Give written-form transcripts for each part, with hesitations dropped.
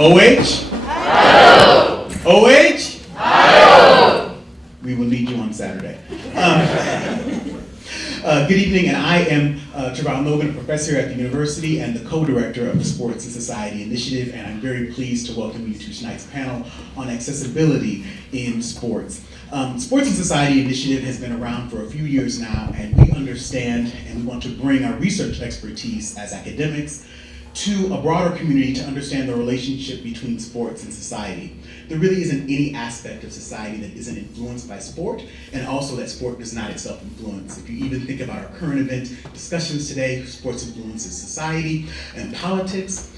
OH? Ohio. OH? Ohio. We will need you on Saturday. Good evening, and I am Trevon Logan, a professor at the university and the co-director of the Sports and Society Initiative, and I'm very pleased to welcome you to tonight's panel on accessibility in sports. Sports and Society Initiative has been around for a few years now, and we understand and we want to bring our research expertise as academics to a broader community to understand the relationship between sports and society. There really isn't any aspect of society that isn't influenced by sport, and also that sport does not itself influence. If you even think about our current event discussions today, sports influences society and politics,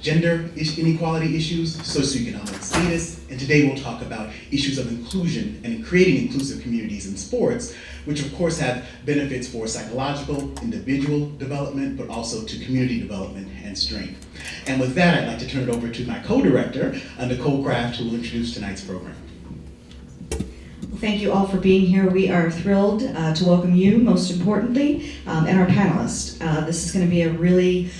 gender inequality issues, socioeconomic status, and today we'll talk about issues of inclusion and creating inclusive communities in sports, which of course have benefits for psychological, individual development, but also to community development and strength. And with that, I'd like to turn it over to my co-director, Nicole Kraft, who will introduce tonight's program. Thank you all for being here. We are thrilled to welcome you, most importantly, and our panelists. This is going to be a really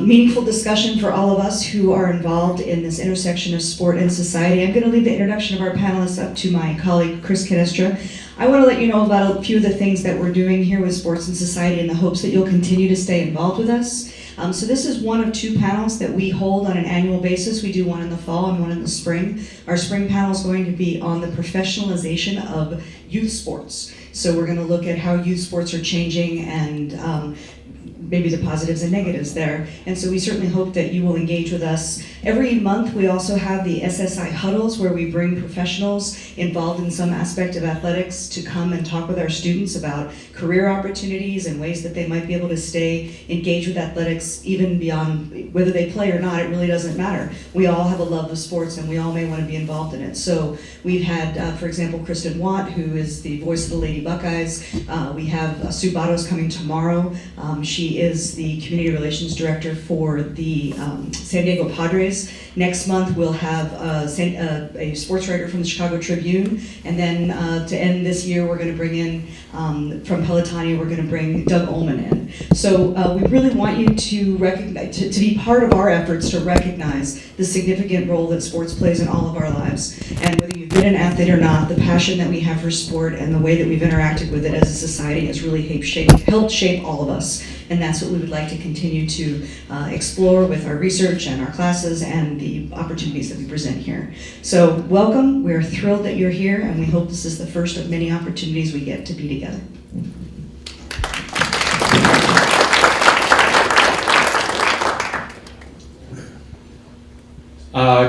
meaningful discussion for all of us who are involved in this intersection of sport and society. I'm going to leave the introduction of our panelists up to my colleague, Chris Canestra. I want to let you know about a few of the things that we're doing here with Sports and Society in the hopes that you'll continue to stay involved with us. So this is one of two panels that we hold on an annual basis. We do one in the fall and one in the spring. Our spring panel is going to be on the professionalization of youth sports. So we're going to look at how youth sports are changing and maybe the positives and negatives there. And so we certainly hope that you will engage with us. Every month we also have the SSI huddles where we bring professionals involved in some aspect of athletics to come and talk with our students about career opportunities and ways that they might be able to stay engaged with athletics even beyond whether they play or not. It really doesn't matter. We all have a love of sports and we all may want to be involved in it. So we've had, for example, Kristen Watt, who is the voice of the Lady Buckeyes. We have Sue Batos coming tomorrow. She is the community relations director for the San Diego Padres. Next month we'll have a sports writer from the Chicago Tribune, and then to end this year we're going to bring in from Pelotonia, we're going to bring Doug Ullman in. So we really want you to recognize, to be part of our efforts to recognize the significant role that sports plays in all of our lives. And whether you've been an athlete or not, the passion that we have for sport and the way that we've interacted with it as a society has really helped shape all of us. And that's what we would like to continue to explore with our research and our classes and the opportunities that we present here. So welcome, we're thrilled that you're here, and we hope this is the first of many opportunities we get to be together.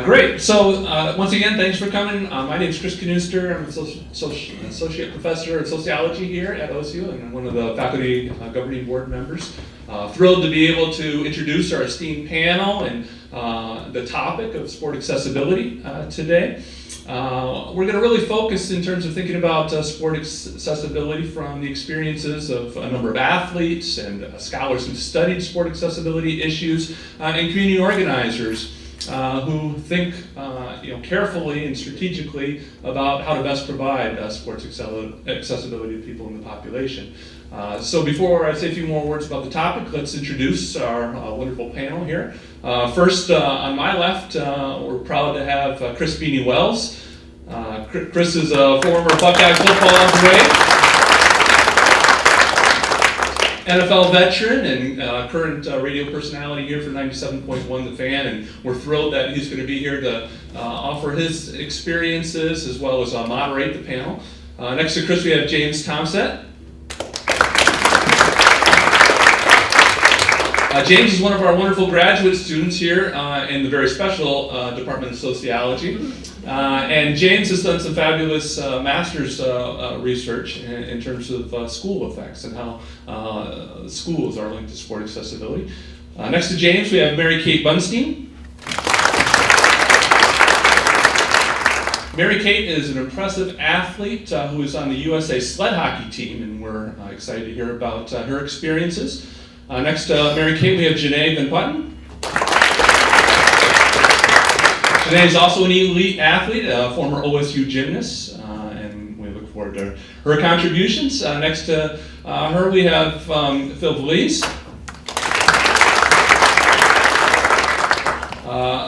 Great. So once again, thanks for coming. My name is Chris Canestra. I'm an associate professor of sociology here at OSU, and I'm one of the faculty governing board members. Thrilled to be able to introduce our esteemed panel and the topic of sport accessibility today. We're going to really focus in terms of thinking about sport accessibility from the experiences of a number of athletes and scholars who've studied sport accessibility issues and community organizers who think carefully and strategically about how to best provide sports accessibility to people in the population. So before I say a few more words about the topic, let's introduce our wonderful panel here. First, on my left, we're proud to have Chris Beanie Wells. Chris is a former Buckeye football great, NFL veteran and current radio personality here for 97.1 The Fan, and we're thrilled that he's going to be here to offer his experiences as well as moderate the panel. Next to Chris we have James Tompsett. James is one of our wonderful graduate students here in the very special Department of Sociology. And James has done some fabulous master's research in terms of school effects and how schools are linked to sport accessibility. Next to James, we have Mary Kate Bunstein. Mary Kate is an impressive athlete who is on the USA sled hockey team, and we're excited to hear about her experiences. Next to Mary Kate, we have Jaine Putten. Jaine is also an elite athlete, a former OSU gymnast, and we look forward to her contributions. Next to her, we have Veliz.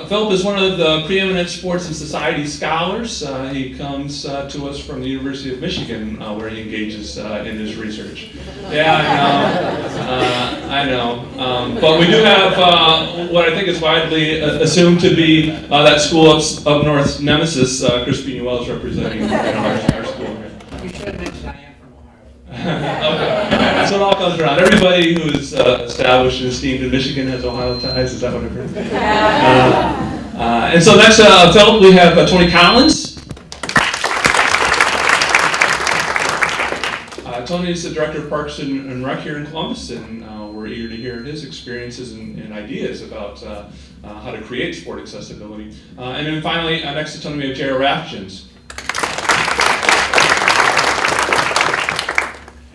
Philip is one of the preeminent sports and society scholars. He comes to us from the University of Michigan, where he engages in his research. Yeah, I know. But we do have what I think is widely assumed to be that school up north nemesis, Chris Beanie Wells, representing our school here. You should have mentioned I am from Ohio. Okay. So it all comes around. Everybody who's established and esteemed in Michigan has Ohio ties. Is that what I've heard? And so next, Philip, we have Tony Collins. Tony is the director of Parks and Rec here in Columbus, and we're eager to hear his experiences and ideas about how to create sport accessibility. And then finally, next to Tony, we have Jaine Rathjens.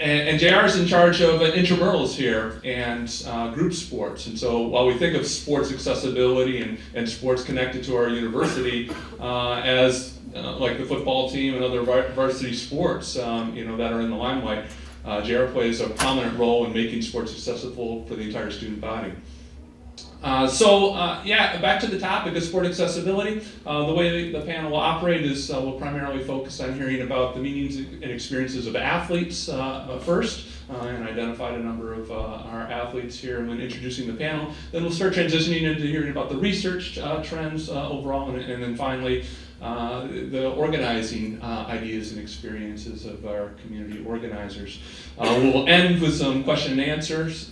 And JR is in charge of intramurals here and group sports. And so while we think of sports accessibility and sports connected to our university as like the football team and other varsity sports that are in the limelight, JR plays a prominent role in making sports accessible for the entire student body. Back to the topic of sport accessibility. The way the panel will operate is we'll primarily focus on hearing about the meanings and experiences of athletes first, and identified a number of our athletes here when introducing the panel. Then we'll start transitioning into hearing about the research trends overall, and then finally the organizing ideas and experiences of our community organizers. We'll end with some question and answers.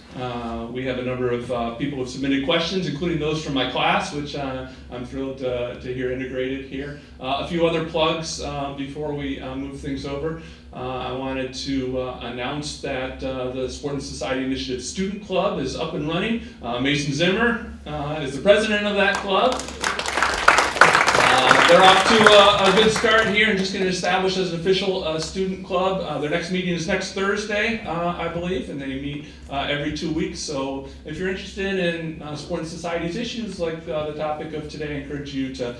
We have a number of people who have submitted questions, including those from my class, which I'm thrilled to hear integrated here. A few other plugs before we move things over. I wanted to announce that the Sport and Society Initiative Student Club is up and running. Mason Zimmer is the president of that club. They're off to a good start here and just going to establish as an official student club. Their next meeting is next Thursday, I believe, and they meet every 2 weeks. So if you're interested in sport and society's issues like the topic of today, I encourage you to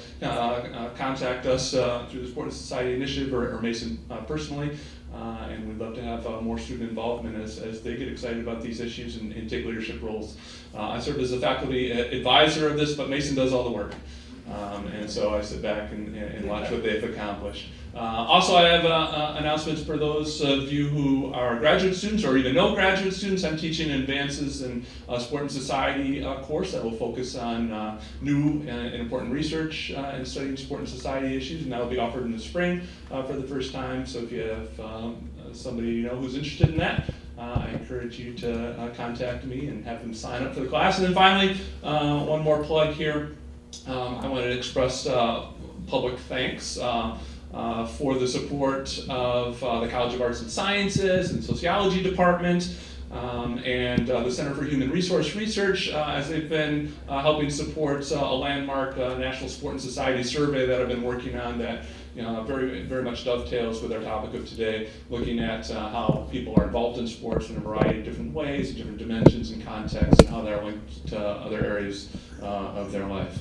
contact us through the Sport and Society Initiative or Mason personally. And we'd love to have more student involvement as they get excited about these issues and take leadership roles. I serve as a faculty advisor of this, but Mason does all the work. And so I sit back and watch what they've accomplished. Also, I have announcements for those of you who are graduate students or even no graduate students. I'm teaching advances in sport and society course that will focus on new and important research and studying sport and society issues, and that will be offered in the spring for the first time. So if you have somebody you know who's interested in that, I encourage you to contact me and have them sign up for the class. And then finally, one more plug here. I want to express public thanks for the support of the College of Arts and Sciences and Sociology Department and the Center for Human Resource Research as they've been helping support a landmark National Sport and Society survey that I've been working on that very, very much dovetails with our topic of today, looking at how people are involved in sports in a variety of different ways, different dimensions and contexts, and how they're linked to other areas of their life.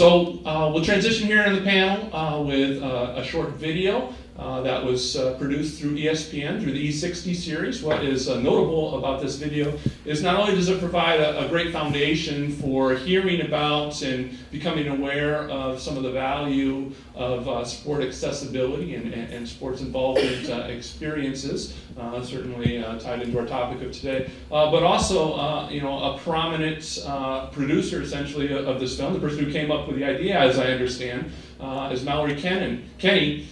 We'll transition here in the panel with a short video that was produced through ESPN, through the E60 series. What is notable about this video is not only does it provide a great foundation for hearing about and becoming aware of some of the value of sport accessibility and sports involvement experiences, certainly tied into our topic of today, but also a prominent producer essentially of this film. The person who came up with the idea, as I understand, is Mallory Kenny,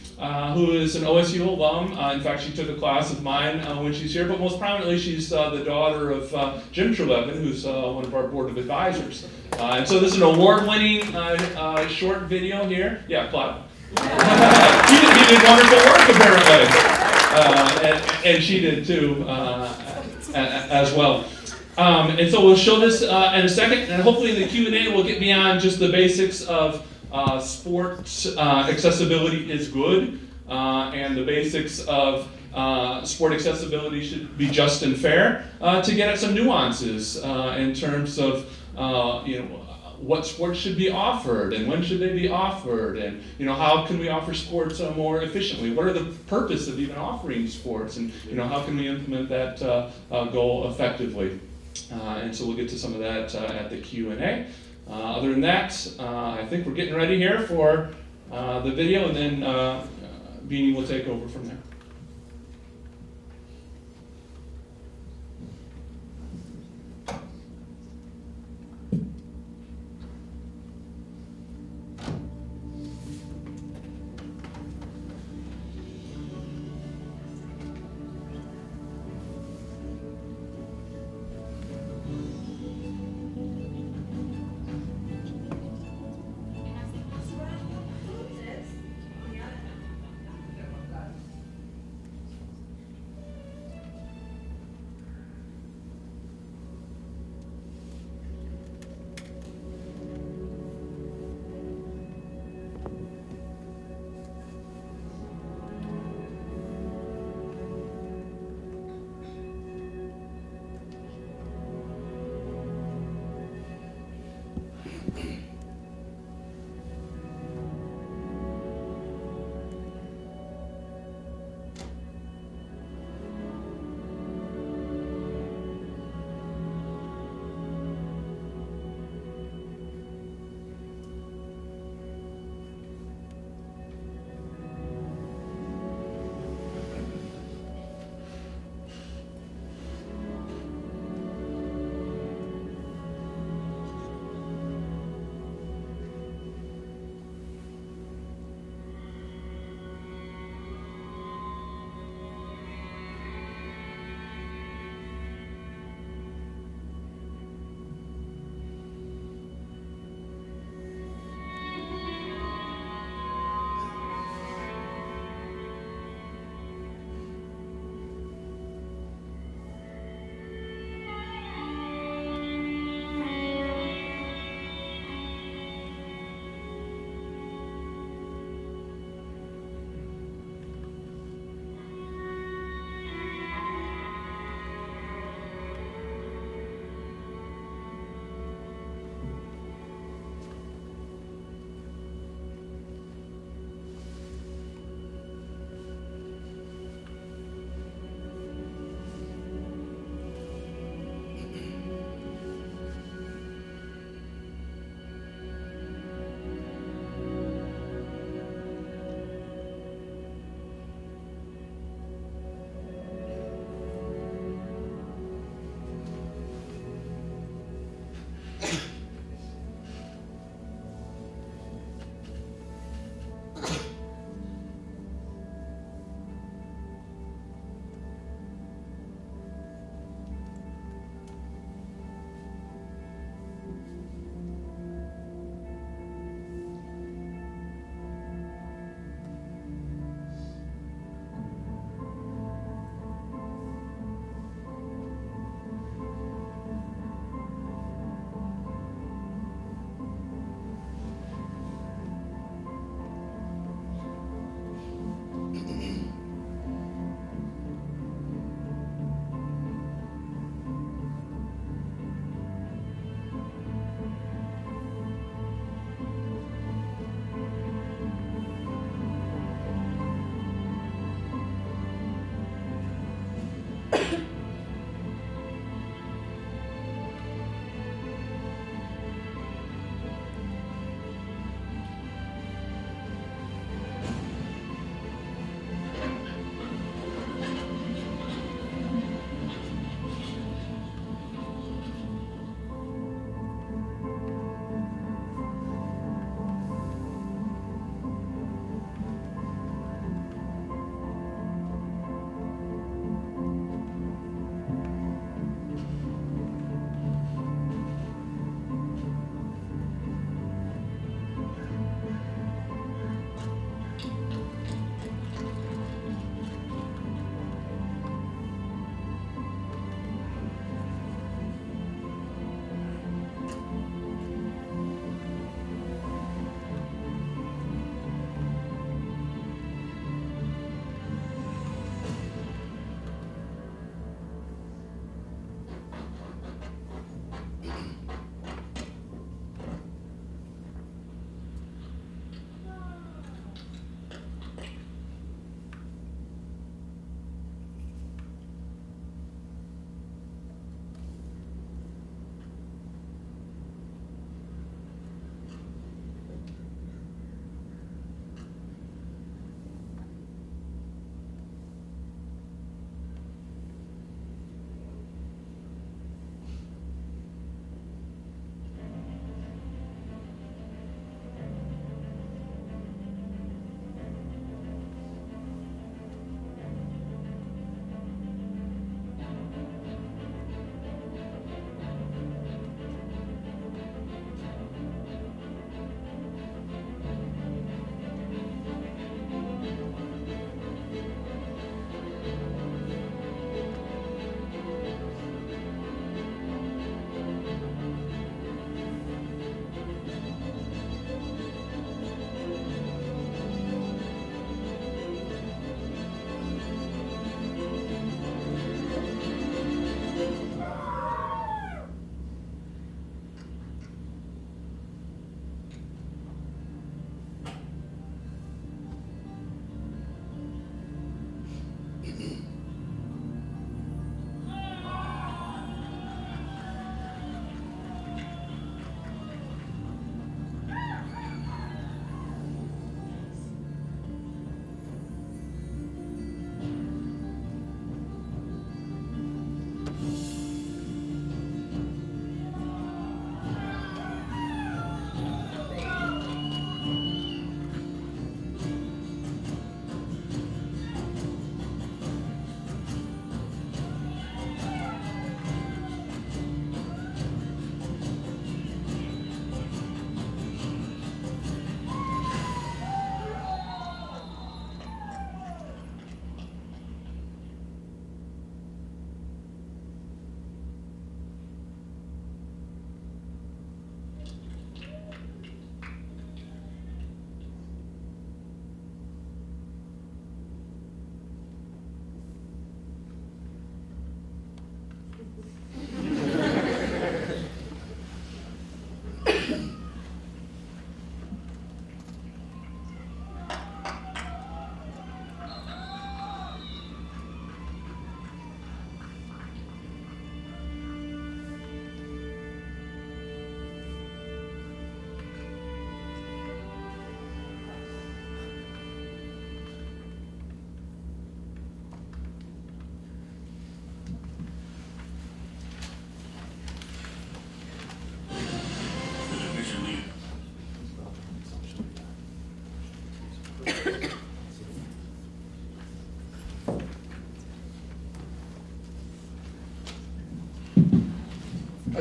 who is an OSU alum. In fact, she took a class of mine when she's here, but most prominently, she's the daughter of Jim Trelevin, who's one of our board of advisors. And so this is an award-winning short video here. Yeah, clap. He did wonderful work, apparently. And she did too, as well. And so we'll show this in a second, and hopefully in the Q&A we'll get beyond just the basics of sports accessibility is good, and the basics of sport accessibility should be just and fair, to get at some nuances in terms of what sports should be offered and when should they be offered, and how can we offer sports more efficiently? What are the purpose of even offering sports, and how can we implement that goal effectively? And so we'll get to some of that at the Q&A. Other than that, I think we're getting ready here for the video, and then Beanie will take over from there.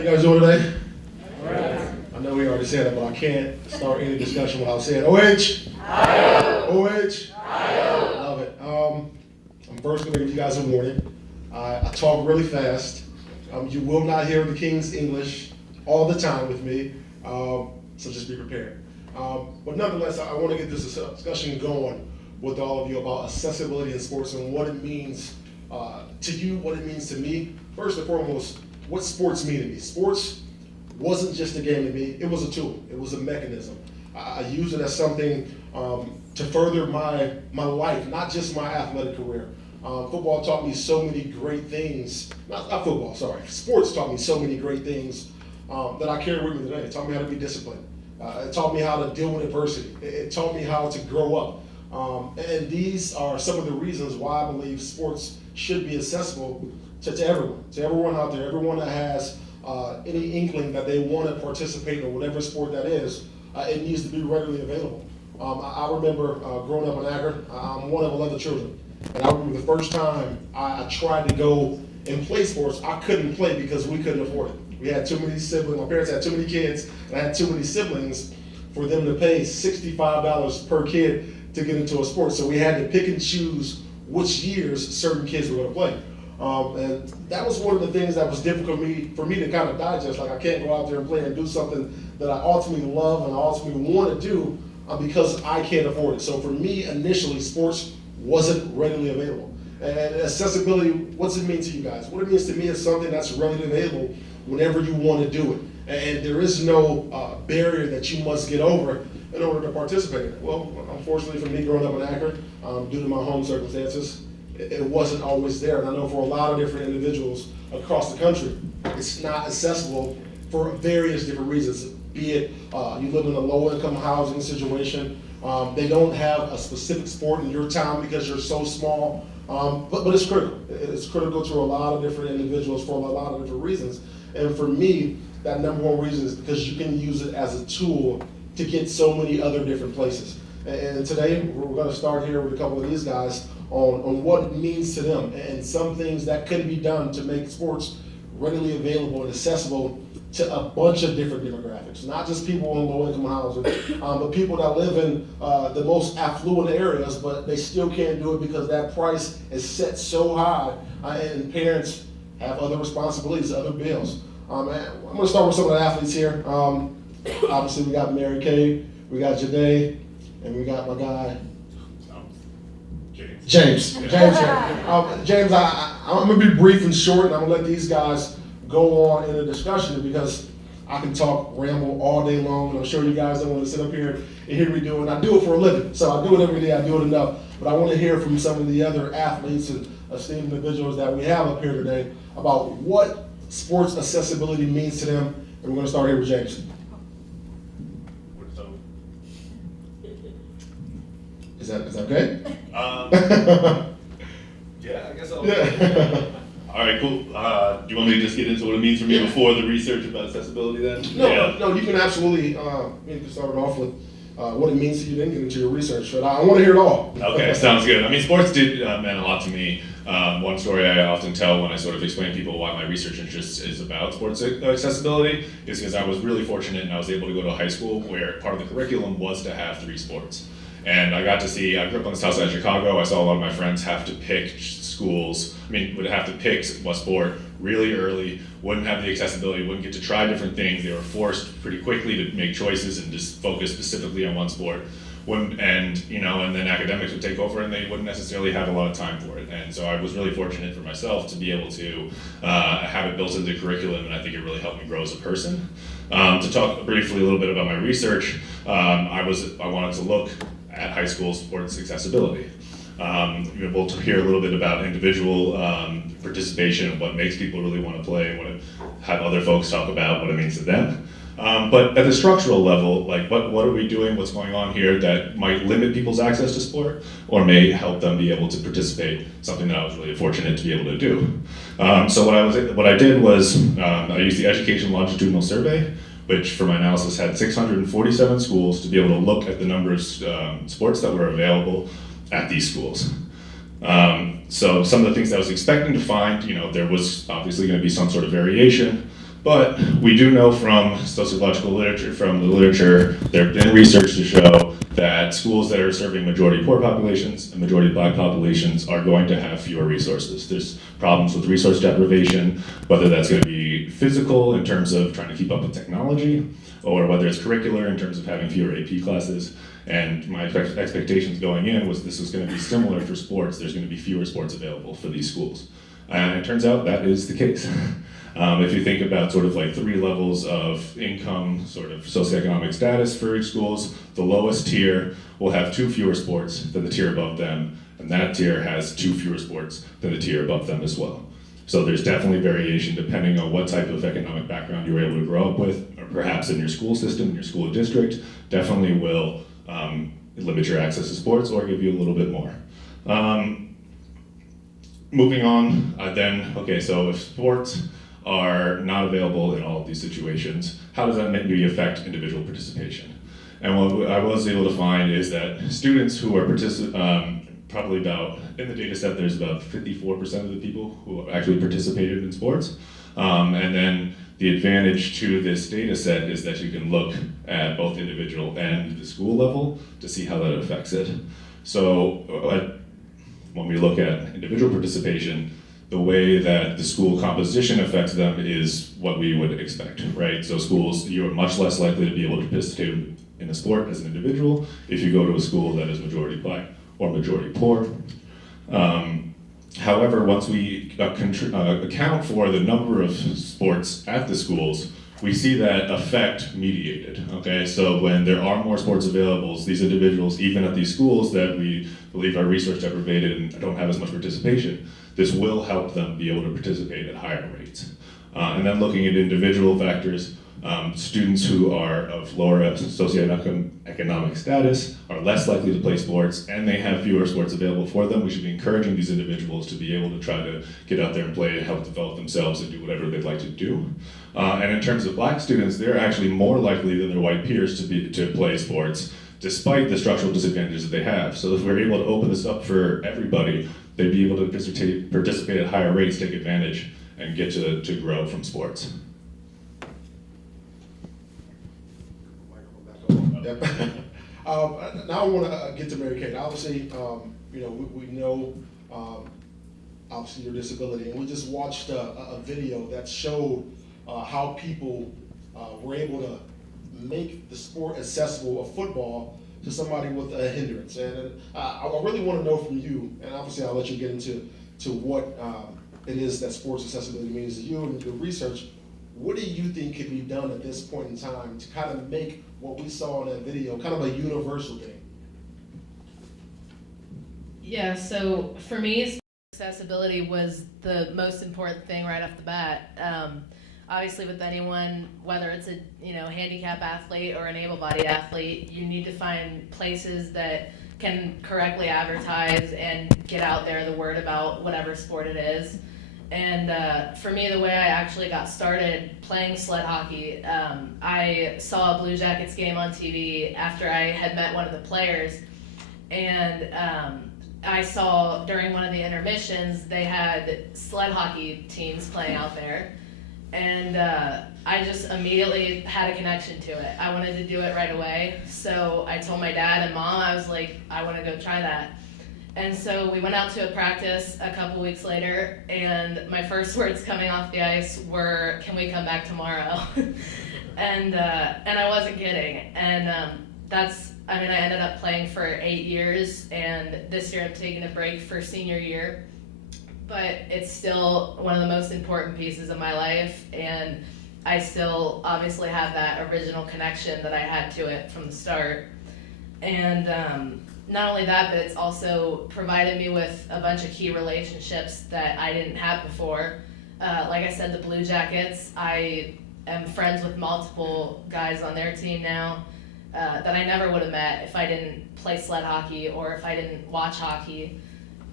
you guys doing today? I know we already said it, but I can't start any discussion without saying OH. OH. Love it. I'm first going to give you guys a warning. I talk really fast. You will not hear the King's English all the time with me, so just be prepared. But nonetheless, I want to get this discussion going with all of you about accessibility in sports and what it means to you, what it means to me. First and foremost, what sports mean to me. Sports wasn't just a game to me, it was a tool, it was a mechanism. I use it as something to further my life, not just my athletic career. Football taught me so many great things, not football, sorry, sports taught me so many great things that I carry with me today. It taught me how to be disciplined. It taught me how to deal with adversity. It taught me how to grow up. And these are some of the reasons why I believe sports should be accessible to everyone out there, everyone that has any inkling that they want to participate in whatever sport that is. It needs to be readily available. I remember growing up in Akron, I'm one of 11 children. And I remember the first time I tried to go and play sports, I couldn't play because we couldn't afford it. We had too many siblings, my parents had too many kids, and I had too many siblings for them to pay $65 per kid to get into a sport. So we had to pick and choose which years certain kids were going to play. And that was one of the things that was difficult for me to kind of digest. Like, I can't go out there and play and do something that I ultimately love and I ultimately want to do because I can't afford it. So for me, initially, sports wasn't readily available. And accessibility, what's it mean to you guys? What it means to me is something that's readily available whenever you want to do it. And there is no barrier that you must get over in order to participate in it. Well, unfortunately for me, growing up in Akron, due to my home circumstances, it wasn't always there. And I know for a lot of different individuals across the country, it's not accessible for various different reasons. Be it you live in a low-income housing situation, they don't have a specific sport in your town because you're so small, but it's critical. It's critical to a lot of different individuals for a lot of different reasons. And for me, that number one reason is because you can use it as a tool to get so many other different places. And today, we're going to start here with a couple of these guys on what it means to them and some things that could be done to make sports readily available and accessible to a bunch of different demographics, not just people in low-income housing, but people that live in the most affluent areas, but they still can't do it because that price is set so high, and parents have other responsibilities, other bills. I'm going to start with some of the athletes here. Obviously, we got Mary Kay, we got Jaine, and we got my guy, James. James, I'm going to be brief and short, and I'm going to let these guys go on in a discussion because I can ramble all day long, and I'm sure you guys don't want to sit up here and hear me do it. I do it for a living, so I do it every day, I do it enough. But I want to hear from some of the other athletes and esteemed individuals that we have up here today about what sports accessibility means to them. And we're going to start here with James. Is that okay? Yeah, I guess I'll. Yeah. All right, cool. Do you want me to just get into what it means for me before the research about accessibility then? No, you can absolutely, you can start it off with what it means to you, then get into your research. But I want to hear it all. Okay, sounds good. I mean, sports did mean a lot to me. One story I often tell when I sort of explain to people why my research interest is about sports accessibility is because I was really fortunate and I was able to go to a high school where part of the curriculum was to have 3 sports. And I got to see, I grew up on the south side of Chicago, I saw a lot of my friends have to pick would have to pick what sport really early, wouldn't have the accessibility, wouldn't get to try different things. They were forced pretty quickly to make choices and just focus specifically on one sport. And then academics would take over and they wouldn't necessarily have a lot of time for it. And so I was really fortunate for myself to be able to have it built into the curriculum, and I think it really helped me grow as a person. To talk briefly a little bit about my research, I wanted to look at high school sports accessibility. We'll hear a little bit about individual participation and what makes people really want to play, and have other folks talk about what it means to them. But at the structural level, like what are we doing, what's going on here that might limit people's access to sport or may help them be able to participate, something that I was really fortunate to be able to do. So what I did was I used the Education Longitudinal Survey, which for my analysis had 647 schools to be able to look at the number of sports that were available at these schools. So some of the things that I was expecting to find, there was obviously going to be some sort of variation. But we do know from sociological literature, from the literature, there have been research to show that schools that are serving majority poor populations and majority black populations are going to have fewer resources. There's problems with resource deprivation, whether that's going to be physical in terms of trying to keep up with technology, or whether it's curricular in terms of having fewer AP classes. And my expectations going in was this was going to be similar for sports. There's going to be fewer sports available for these schools. And it turns out that is the case. If you think about sort of like 3 levels of income, sort of socioeconomic status for each schools, the lowest tier will have 2 fewer sports than the tier above them, and that tier has 2 fewer sports than the tier above them as well. So there's definitely variation depending on what type of economic background you were able to grow up with, or perhaps in your school system, in your school district, definitely will limit your access to sports or give you a little bit more. Moving on, okay, so if sports are not available in all of these situations, how does that maybe affect individual participation? And what I was able to find is that students who are probably about, in the data set, there's about 54% of the people who actually participated in sports. And then the advantage to this data set is that you can look at both individual and the school level to see how that affects it. So when we look at individual participation, the way that the school composition affects them is what we would expect, right? So schools, you're much less likely to be able to participate in a sport as an individual if you go to a school that is majority black or majority poor. However, once we account for the number of sports at the schools, we see that effect mediated, okay? So when there are more sports available, these individuals, even at these schools that we believe are resource deprived and don't have as much participation, this will help them be able to participate at higher rates. And then looking at individual factors, students who are of lower socioeconomic status are less likely to play sports, and they have fewer sports available for them. We should be encouraging these individuals to be able to try to get out there and play and help develop themselves and do whatever they'd like to do. And in terms of black students, they're actually more likely than their white peers to play sports, despite the structural disadvantages that they have. So if we're able to open this up for everybody, they'd be able to participate at higher rates, take advantage, and get to grow from sports. Yep. Now I want to get to Mary Kate. Obviously, we know obviously your disability, and we just watched a video that showed how people were able to make the sport accessible of football to somebody with a hindrance. And I really want to know from you, and obviously I'll let you get into what it is that sports accessibility means to you and your research. What do you think can be done at this point in time to kind of make what we saw in that video kind of a universal thing? Yeah, so for me, accessibility was the most important thing right off the bat. Obviously with anyone, whether it's a handicap athlete or an able-bodied athlete, you need to find places that can correctly advertise and get out there the word about whatever sport it is. And for me, the way I actually got started playing sled hockey, I saw a Blue Jackets game on TV after I had met one of the players, and I saw during one of the intermissions they had sled hockey teams playing out there, and I just immediately had a connection to it. I wanted to do it right away, so I told my dad and mom, I was like, I want to go try that. And so we went out to a practice a couple weeks later, and my first words coming off the ice were, "Can we come back tomorrow?" and I wasn't kidding. And I ended up playing for 8 years, and this year I'm taking a break for senior year. But it's still one of the most important pieces of my life, and I still obviously have that original connection that I had to it from the start. And not only that, but it's also provided me with a bunch of key relationships that I didn't have before. Like I said, the Blue Jackets, I am friends with multiple guys on their team now that I never would have met if I didn't play sled hockey or if I didn't watch hockey.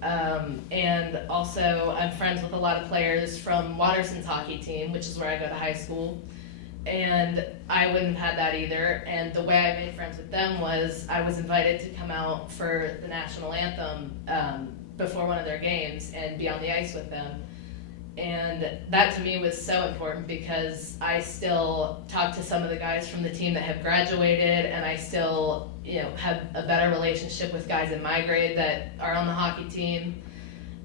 And also I'm friends with a lot of players from Waterson's hockey team, which is where I go to high school. And I wouldn't have had that either. And the way I made friends with them was I was invited to come out for the national anthem before one of their games and be on the ice with them. And that to me was so important because I still talk to some of the guys from the team that have graduated, and I still, have a better relationship with guys in my grade that are on the hockey team.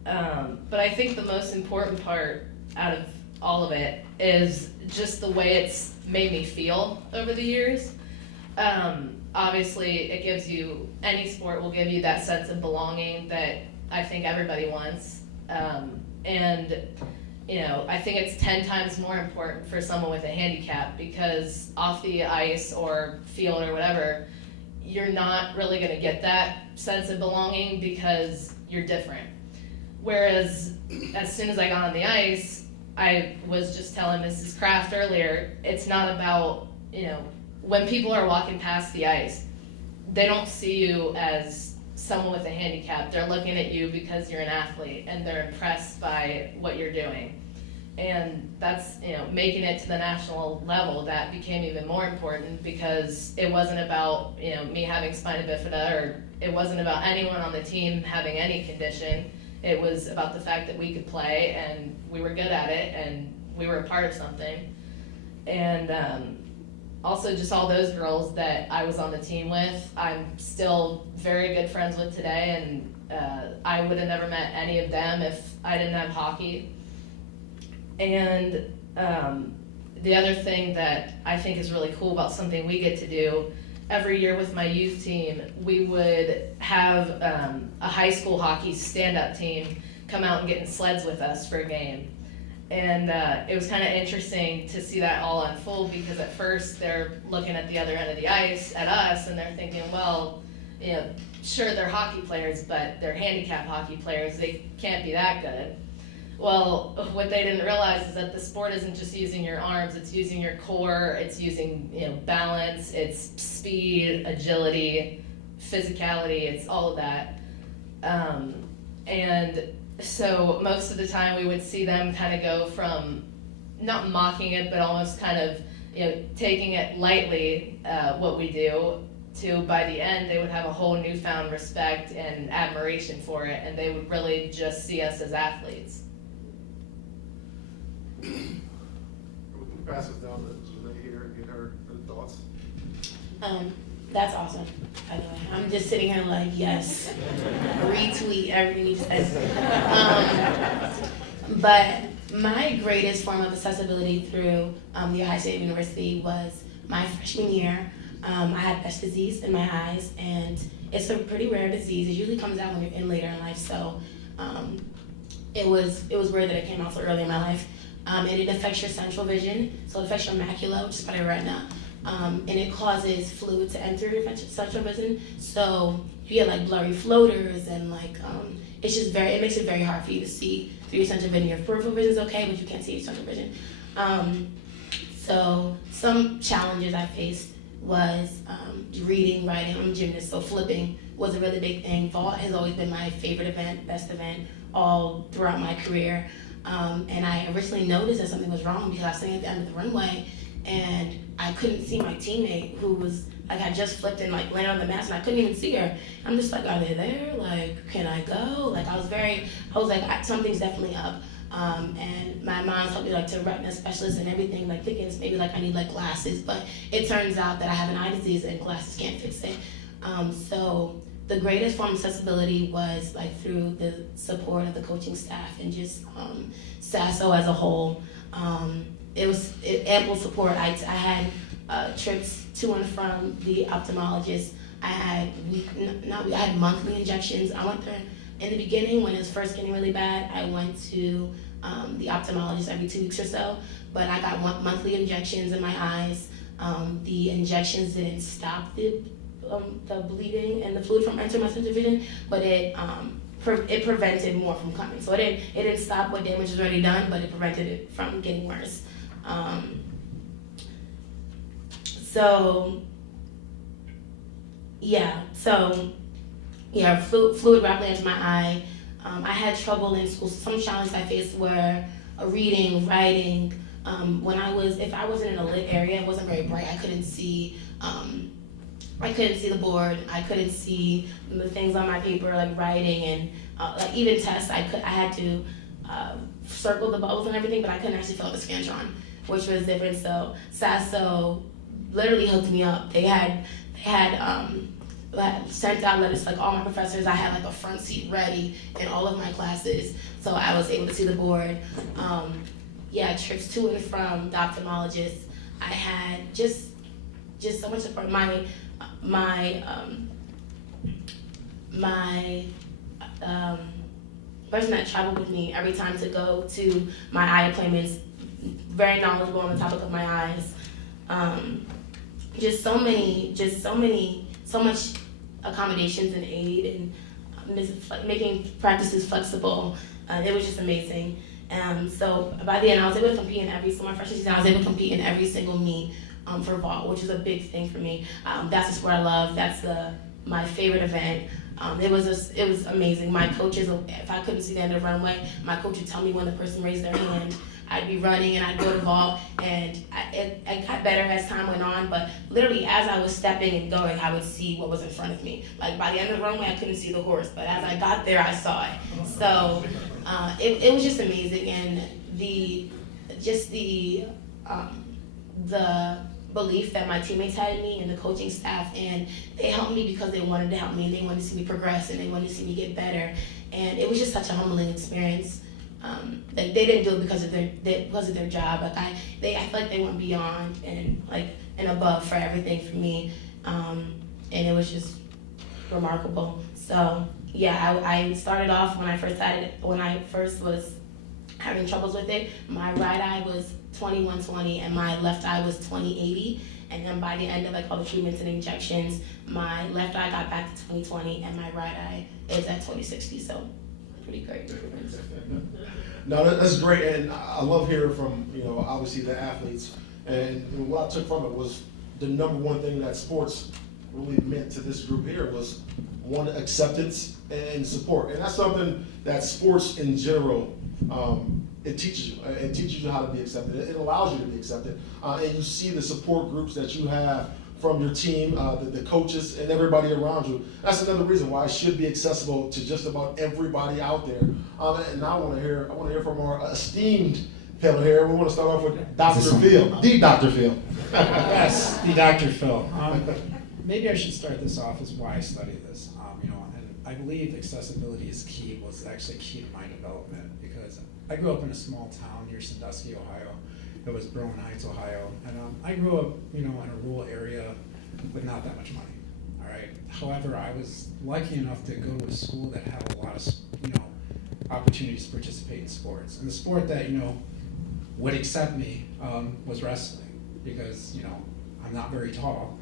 But I think the most important part out of all of it is just the way it's made me feel over the years. Obviously, it gives you, any sport will give you that sense of belonging that I think everybody wants. And I think it's 10 times more important for someone with a handicap because off the ice or field or whatever, you're not really going to get that sense of belonging because you're different. Whereas as soon as I got on the ice, I was just telling Mrs. Kraft earlier, it's not about, when people are walking past the ice, they don't see you as someone with a handicap. They're looking at you because you're an athlete and they're impressed by what you're doing. And that's, making it to the national level, that became even more important because it wasn't about, me having spina bifida, or it wasn't about anyone on the team having any condition. It was about the fact that we could play and we were good at it and we were a part of something. And also just all those girls that I was on the team with, I'm still very good friends with today, and I would have never met any of them if I didn't have hockey. And the other thing that I think is really cool about something we get to do, every year with my youth team, we would have a high school hockey stand-up team come out and get in sleds with us for a game. And it was kind of interesting to see that all unfold because at first they're looking at the other end of the ice at us and they're thinking, well, sure, they're hockey players, but they're handicap hockey players. They can't be that good. Well, what they didn't realize is that the sport isn't just using your arms, it's using your core, it's using balance, it's speed, agility, physicality, it's all of that. And so most of the time we would see them kind of go from not mocking it, but almost kind of taking it lightly, what we do, to by the end they would have a whole newfound respect and admiration for it, and they would really just see us as athletes. We can pass this down to Renee here and get her thoughts. That's awesome, by the way. I'm just sitting here like, yes, retweet everything you said. But my greatest form of accessibility through the Ohio State University was my freshman year. I had Behçet's disease in my eyes, and it's a pretty rare disease. It usually comes out when you're in later in life, so it was weird that it came out so early in my life. And it affects your central vision, so it affects your macula, which is part of your retina, and it causes fluid to enter your central vision. So you get like blurry floaters, and like it makes it very hard for you to see through your central vision. Your peripheral vision is okay, but you can't see your central vision. So some challenges I faced was reading, writing. I'm a gymnast, so flipping was a really big thing. Vault has always been my favorite event, best event, all throughout my career. And I originally noticed that something was wrong because I was sitting at the end of the runway and I couldn't see my teammate who was like, had just flipped and like landed on the mats, and I couldn't even see her. I'm just like, are they there? Like, can I go? Like, I was like, something's definitely up. And my mom told me like to a retina specialist and everything, like thinking it's maybe like I need like glasses, but it turns out that I have an eye disease and glasses can't fix it. So the greatest form of accessibility was like through the support of the coaching staff and just SASO as a whole. It was ample support. I had trips to and from the ophthalmologist. I had monthly injections. I went there in the beginning when it was first getting really bad. I went to the ophthalmologist every 2 weeks or so, but I got monthly injections in my eyes. The injections didn't stop the bleeding and the fluid from entering my central vision, but it prevented more from coming. So it didn't stop what damage was already done, but it prevented it from getting worse. Fluid rapidly entered my eye. I had trouble in school. Some challenges I faced were reading, writing. If I wasn't in a lit area, it wasn't very bright. I couldn't see the board. I couldn't see the things on my paper, like writing and like even tests. I had to circle the bubbles and everything, but I couldn't actually fill out the Scantron, which was different. So Sasso literally hooked me up. They had sent out letters to like all my professors. I had like a front seat ready in all of my classes, so I was able to see the board. Trips to and from the ophthalmologist. I had just so much support. My person that traveled with me every time to go to my eye appointments, very knowledgeable on the topic of my eyes. So much accommodations and aid and making practices flexible. It was just amazing. So by the end, I was able to compete in my freshman season, I was able to compete in every single meet for vault, which is a big thing for me. That's the sport I love. That's my favorite event. It was amazing. My coaches, if I couldn't see the end of the runway, my coach would tell me when the person raised their hand. I'd be running and I'd go to vault, and it got better as time went on, but literally as I was stepping and going, I would see what was in front of me. Like by the end of the runway, I couldn't see the horse, but as I got there, I saw it. So it was just amazing, and the belief that my teammates had in me and the coaching staff, and they helped me because they wanted to help me and they wanted to see me progress and they wanted to see me get better, and it was just such a humbling experience. Like they didn't do it because of their job. Like I feel like they went beyond and above for everything for me, and it was just remarkable. So yeah, I started off when I first was having troubles with it. My right eye was 20/120 and my left eye was 20/80. And then by the end of all the treatments and injections, my left eye got back to 20/20 and my right eye is at 20/60. So pretty great improvements. No, that's great, and I love hearing from obviously the athletes. And what I took from it was the number one thing that sports really meant to this group here was one, acceptance and support, and that's something that sports in general it teaches you. It teaches you how to be accepted. It allows you to be accepted, and you see the support groups that you have from your team, the coaches, and everybody around you. That's another reason why it should be accessible to just about everybody out there. And now I want to hear from our esteemed panel here. We want to start off with Dr. Phil, the Dr. Phil. Yes, the Dr. Phil. Maybe I should start this off as why I study this. And I believe accessibility is key. Was actually key to my development because I grew up in a small town near Sandusky, Ohio. It was Berlin Heights, Ohio, and I grew up, in a rural area with not that much money. All right. However, I was lucky enough to go to a school that had a lot of, opportunities to participate in sports, and the sport that would accept me was wrestling because I'm not very tall,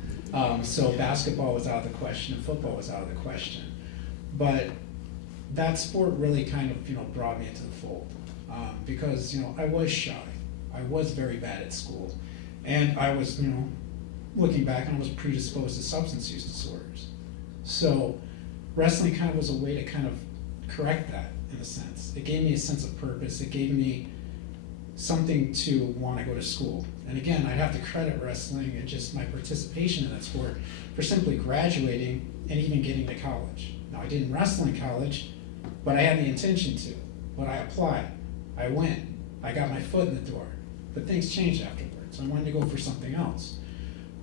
so basketball was out of the question and football was out of the question, but that sport really kind of brought me into the fold because I was shy. I was very bad at school, and I was, looking back, I was predisposed to substance use disorders. So wrestling kind of was a way to kind of correct that in a sense. It gave me a sense of purpose. It gave me something to want to go to school. And again, I'd have to credit wrestling and just my participation in that sport for simply graduating and even getting to college. Now, I didn't wrestle in college, but I had the intention to. But I applied. I went. I got my foot in the door. But things changed afterwards. I wanted to go for something else.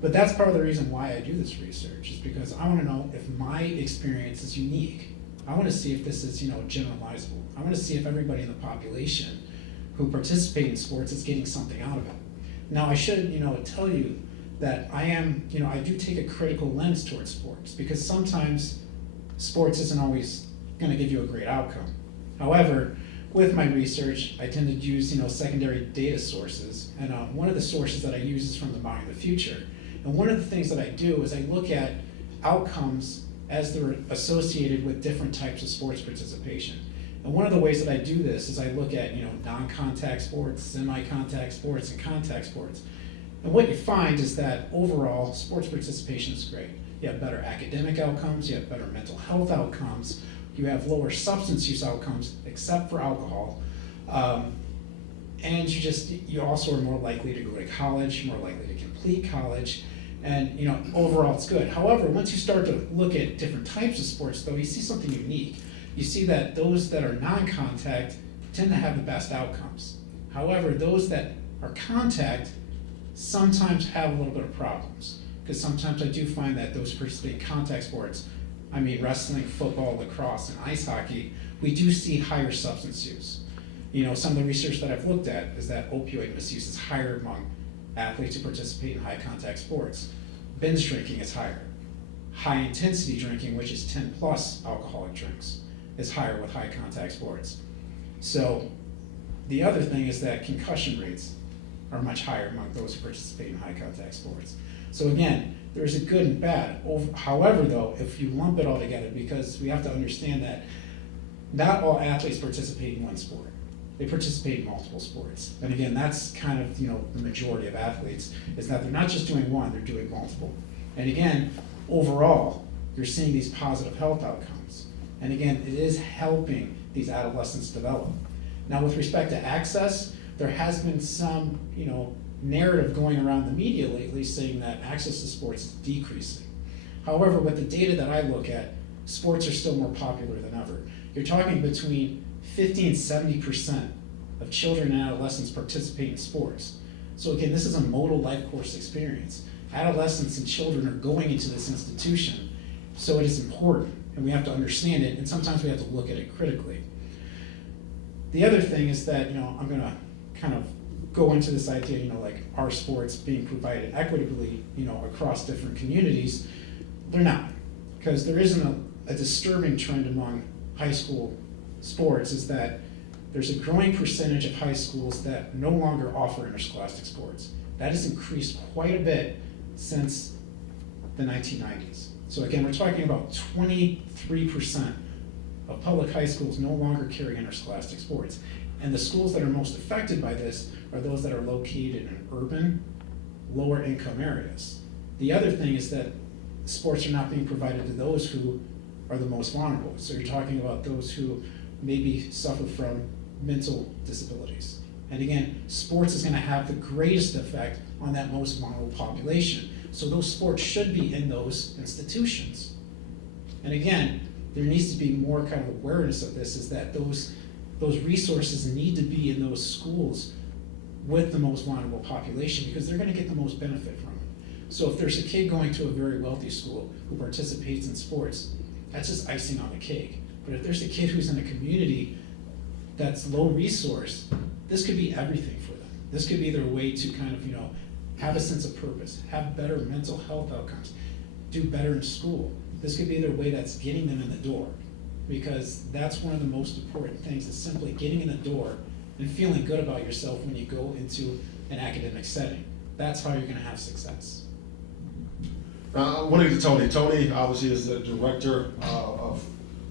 But that's part of the reason why I do this research, is because I want to know if my experience is unique. I want to see if this is, generalizable. I want to see if everybody in the population who participate in sports is getting something out of it. Now, I should, tell you that I am, I do take a critical lens towards sports because sometimes sports isn't always going to give you a great outcome. However, with my research, I tend to use, secondary data sources, and one of the sources that I use is from the Mind of the Future. And one of the things that I do is I look at outcomes as they're associated with different types of sports participation. And one of the ways that I do this is I look at, non-contact sports, semi-contact sports, and contact sports. And what you find is that overall, sports participation is great. You have better academic outcomes, you have better mental health outcomes, you have lower substance use outcomes, except for alcohol. And you also are more likely to go to college, more likely to complete college, and overall it's good. However, once you start to look at different types of sports, though, you see something unique. You see that those that are non-contact tend to have the best outcomes. However, those that are contact sometimes have a little bit of problems, because sometimes I do find that those participating in contact sports, I mean wrestling, football, lacrosse, and ice hockey, we do see higher substance use. Some of the research that I've looked at is that opioid misuse is higher among athletes who participate in high contact sports. Binge drinking is higher. High intensity drinking, which is 10 plus alcoholic drinks, is higher with high contact sports. So the other thing is that concussion rates are much higher among those who participate in high contact sports. So again, there's a good and bad. However though, if you lump it all together, because we have to understand that not all athletes participate in one sport. They participate in multiple sports. And again, that's kind of, the majority of athletes, is that they're not just doing one, they're doing multiple. And again, overall, you're seeing these positive health outcomes. And again, it is helping these adolescents develop. Now, with respect to access, there has been some, narrative going around the media lately saying that access to sports is decreasing. However, with the data that I look at, sports are still more popular than ever. You're talking between 50 and 70% of children and adolescents participate in sports. So again, this is a modal life course experience. Adolescents and children are going into this institution, so it is important, and we have to understand it, and sometimes we have to look at it critically. The other thing is that, I'm going to kind of go into this idea, like our sports being provided equitably, across different communities. They're not, because there isn't a disturbing trend among high school sports, is that there's a growing percentage of high schools that no longer offer interscholastic sports. That has increased quite a bit since the 1990s. So again, we're talking about 23% of public high schools no longer carry interscholastic sports. And the schools that are most affected by this are those that are located in urban, lower income areas. The other thing is that sports are not being provided to those who are the most vulnerable. So you're talking about those who maybe suffer from mental disabilities. And again, sports is going to have the greatest effect on that most vulnerable population. So those sports should be in those institutions. And again, there needs to be more kind of awareness of this, is that those resources need to be in those schools with the most vulnerable population, because they're going to get the most benefit from it. So if there's a kid going to a very wealthy school who participates in sports, that's just icing on the cake. But if there's a kid who's in a community that's low resource, this could be everything for them. This could be their way to kind of, have a sense of purpose, have better mental health outcomes, do better in school. This could be their way that's getting them in the door, because that's one of the most important things, is simply getting in the door and feeling good about yourself when you go into an academic setting. That's how you're going to have success. I want to get to Tony. Tony obviously is the director of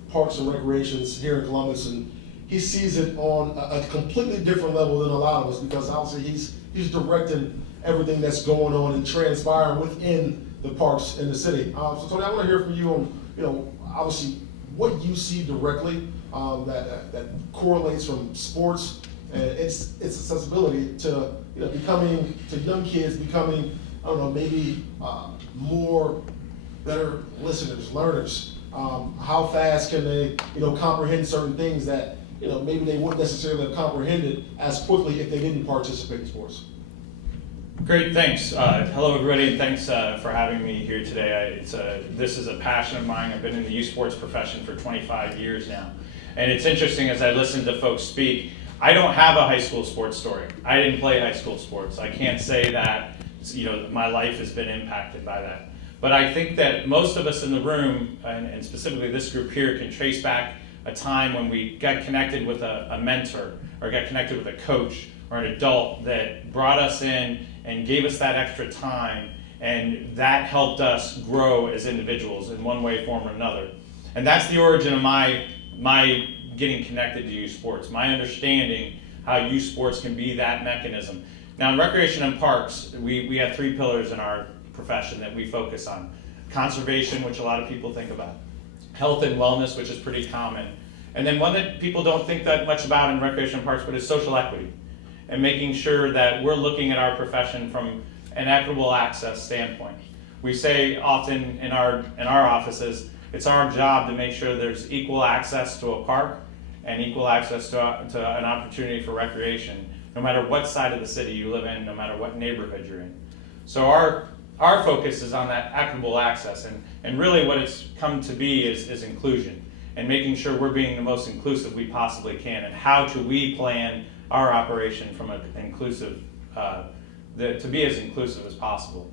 Parks and Recreations here in Columbus, and he sees it on a completely different level than a lot of us, because obviously he's directing everything that's going on and transpiring within the parks in the city. So Tony, I want to hear from you on, obviously what you see directly that correlates from sports and its accessibility to becoming, to young kids becoming, I don't know, maybe more better listeners, learners. How fast can they comprehend certain things that maybe they wouldn't necessarily have comprehended as quickly if they didn't participate in sports? Great, thanks. Hello, everybody, and thanks for having me here today. This is a passion of mine. I've been in the youth sports profession for 25 years now. And it's interesting, as I listen to folks speak, I don't have a high school sports story. I didn't play high school sports. I can't say that my life has been impacted by that. But I think that most of us in the room, and specifically this group here, can trace back a time when we got connected with a mentor, or got connected with a coach or an adult that brought us in and gave us that extra time, and that helped us grow as individuals in one way, form, or another. And that's the origin of my getting connected to youth sports, my understanding how youth sports can be that mechanism. Now in recreation and parks, we have 3 pillars in our profession that we focus on. Conservation, which a lot of people think about. Health and wellness, which is pretty common. And then one that people don't think that much about in recreation and parks, but is social equity. And making sure that we're looking at our profession from an equitable access standpoint. We say often in our offices, it's our job to make sure there's equal access to a park and equal access to an opportunity for recreation, no matter what side of the city you live in, no matter what neighborhood you're in. So our focus is on that equitable access, and really what it's come to be is inclusion, and making sure we're being the most inclusive we possibly can, and how do we plan our operation from an inclusive, to be as inclusive as possible.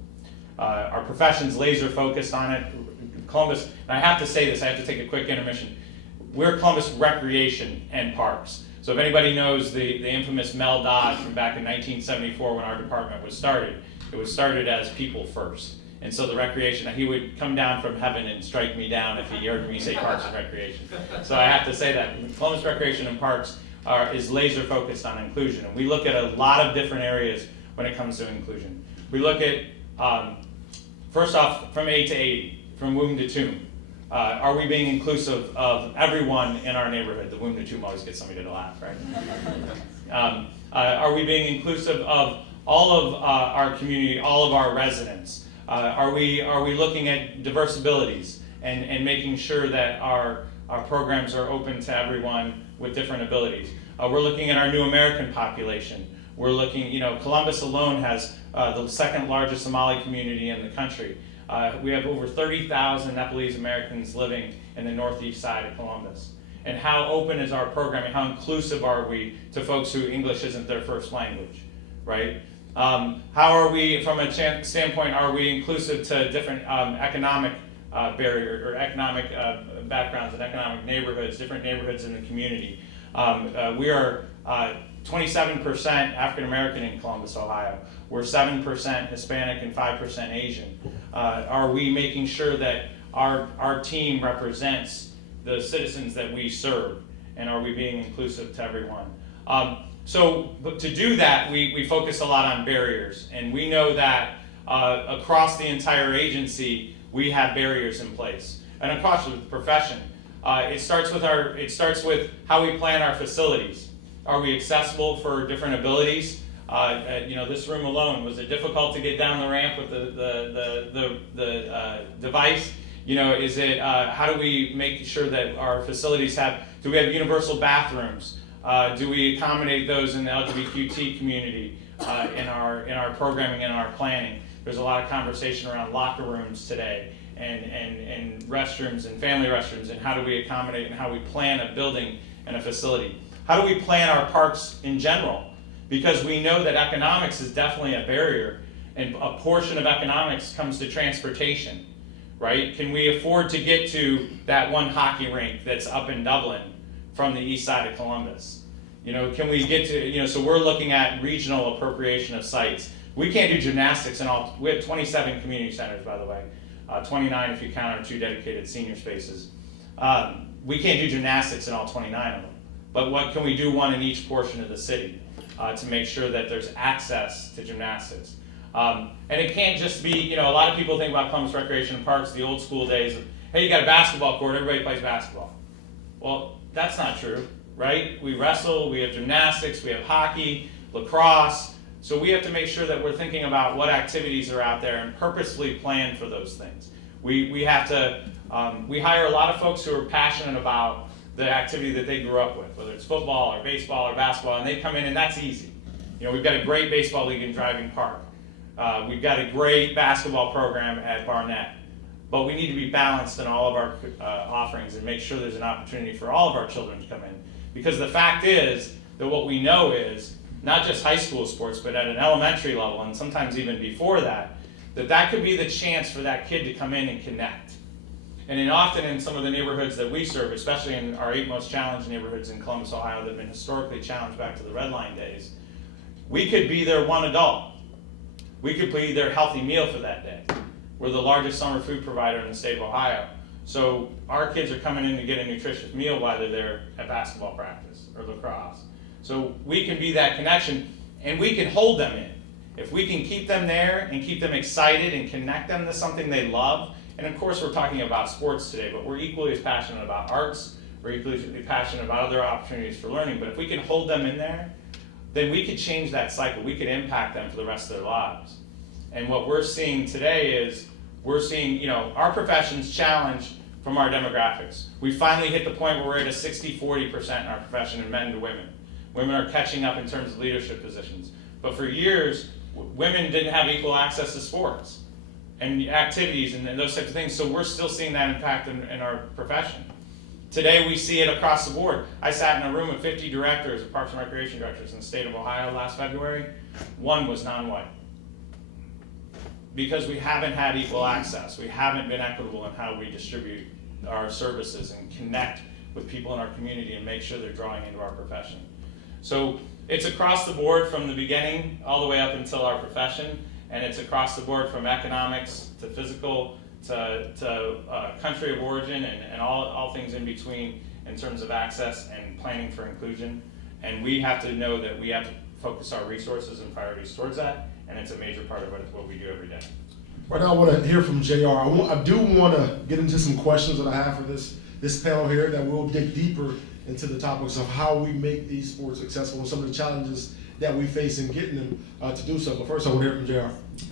Our profession's laser focused on it. Columbus, and I have to say this, I have to take a quick intermission. We're Columbus Recreation and Parks. So if anybody knows the infamous Mel Dodge from back in 1974 when our department was started, it was started as people first. And so the recreation, he would come down from heaven and strike me down if he heard me say Parks and Recreation. So I have to say that Columbus Recreation and Parks is laser focused on inclusion. And we look at a lot of different areas when it comes to inclusion. We look at, first off, from A to 80, from womb to tomb. Are we being inclusive of everyone in our neighborhood? The womb to tomb always gets somebody to laugh, right? Are we being inclusive of all of our community, all of our residents? Are we looking at diverse abilities and making sure that our programs are open to everyone with different abilities? We're looking at our new American population. We're looking, Columbus alone has the second largest Somali community in the country. We have over 30,000 Nepalese Americans living in the northeast side of Columbus. And how open is our programming? How inclusive are we to folks who English isn't their first language, right? How are we, from a standpoint, are we inclusive to different economic barrier or economic backgrounds and economic neighborhoods, different neighborhoods in the community? We are 27% African American in Columbus, Ohio. We're 7% Hispanic and 5% Asian. Are we making sure that our team represents the citizens that we serve, and are we being inclusive to everyone? But to do that, we focus a lot on barriers, and we know that across the entire agency, we have barriers in place, and across the profession. It starts with how we plan our facilities. Are we accessible for different abilities? This room alone, was it difficult to get down the ramp with the device? Is it, how do we make sure that our facilities do we have universal bathrooms? Do we accommodate those in the LGBTQ community in our programming and our planning? There's a lot of conversation around locker rooms today and restrooms and family restrooms, and how do we accommodate and how we plan a building and a facility. How do we plan our parks in general? Because we know that economics is definitely a barrier, and a portion of economics comes to transportation, right? Can we afford to get to that one hockey rink that's up in Dublin from the east side of Columbus? Can we get to, so we're looking at regional appropriation of sites. We can't do gymnastics in all, we have 27 community centers, by the way, 29 if you count our 2 dedicated senior spaces. We can't do gymnastics in all 29 of them, but what can we do one in each portion of the city to make sure that there's access to gymnastics? And it can't just be, a lot of people think about Columbus Recreation and Parks, the old school days of, hey, you got a basketball court, everybody plays basketball. Well, that's not true, right? We wrestle, we have gymnastics, we have hockey, lacrosse. So we have to make sure that we're thinking about what activities are out there and purposely plan for those things. We have to, we hire a lot of folks who are passionate about the activity that they grew up with, whether it's football or baseball or basketball, and they come in and that's easy. We've got a great baseball league in Driving Park. We've got a great basketball program at Barnett. But we need to be balanced in all of our offerings and make sure there's an opportunity for all of our children to come in. Because the fact is that what we know is, not just high school sports, but at an elementary level, and sometimes even before that, that could be the chance for that kid to come in and connect. And often in some of the neighborhoods that we serve, especially in our 8 most challenged neighborhoods in Columbus, Ohio, that have been historically challenged back to the Red Line days, we could be their one adult. We could be their healthy meal for that day. We're the largest summer food provider in the state of Ohio. So our kids are coming in to get a nutritious meal while they're there at basketball practice or lacrosse. So we can be that connection, and we can hold them in. If we can keep them there and keep them excited and connect them to something they love, and of course we're talking about sports today, but we're equally as passionate about arts, we're equally passionate about other opportunities for learning, but if we can hold them in there, then we could change that cycle. We could impact them for the rest of their lives. And what we're seeing today is, we're seeing, our profession's challenged from our demographics. We finally hit the point where we're at a 60-40% in our profession in men to women. Women are catching up in terms of leadership positions. But for years, women didn't have equal access to sports and activities and those types of things, so we're still seeing that impact in our profession. Today we see it across the board. I sat in a room with 50 directors, Parks and Recreation directors in the state of Ohio last February. One was non-white. Because we haven't had equal access. We haven't been equitable in how we distribute our services and connect with people in our community and make sure they're drawing into our profession. So it's across the board from the beginning all the way up until our profession, and it's across the board from economics to physical to country of origin and all things in between in terms of access and planning for inclusion. And we have to know that we have to focus our resources and priorities towards that, and it's a major part of what we do every day. Right now, I want to hear from JR. I do want to get into some questions that I have for this panel here, that we'll dig deeper into the topics of how we make these sports accessible and some of the challenges that we face in getting them to do so. But first, I want to hear from JR.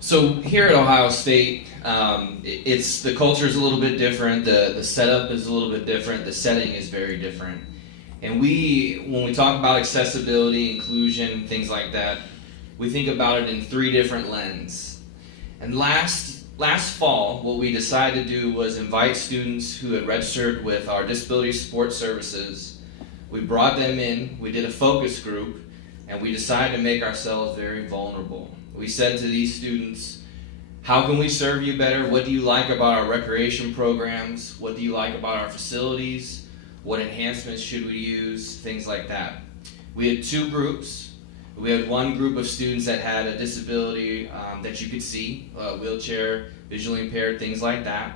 So here at Ohio State, it's the culture is a little bit different, the setup is a little bit different, the setting is very different. And when we talk about accessibility, inclusion, things like that, we think about it in three different lenses. And last fall, what we decided to do was invite students who had registered with our disability support services. We brought them in, we did a focus group, and we decided to make ourselves very vulnerable. We said to these students, how can we serve you better? What do you like about our recreation programs? What do you like about our facilities? What enhancements should we use? Things like that. We had two groups. We had one group of students that had a disability that you could see, wheelchair, visually impaired, things like that.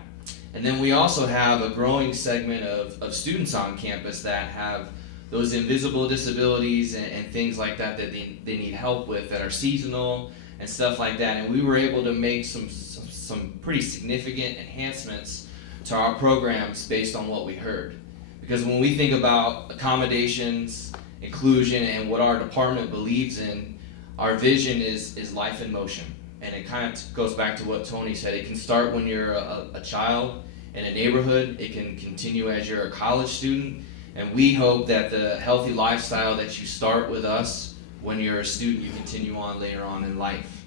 And then we also have a growing segment of students on campus that have those invisible disabilities and things like that that they need help with, that are seasonal and stuff like that. And we were able to make some pretty significant enhancements to our programs based on what we heard. Because when we think about accommodations, inclusion, and what our department believes in, our vision is life in motion. And it kind of goes back to what Tony said. It can start when you're a child in a neighborhood. It can continue as you're a college student. And we hope that the healthy lifestyle that you start with us when you're a student, you continue on later on in life.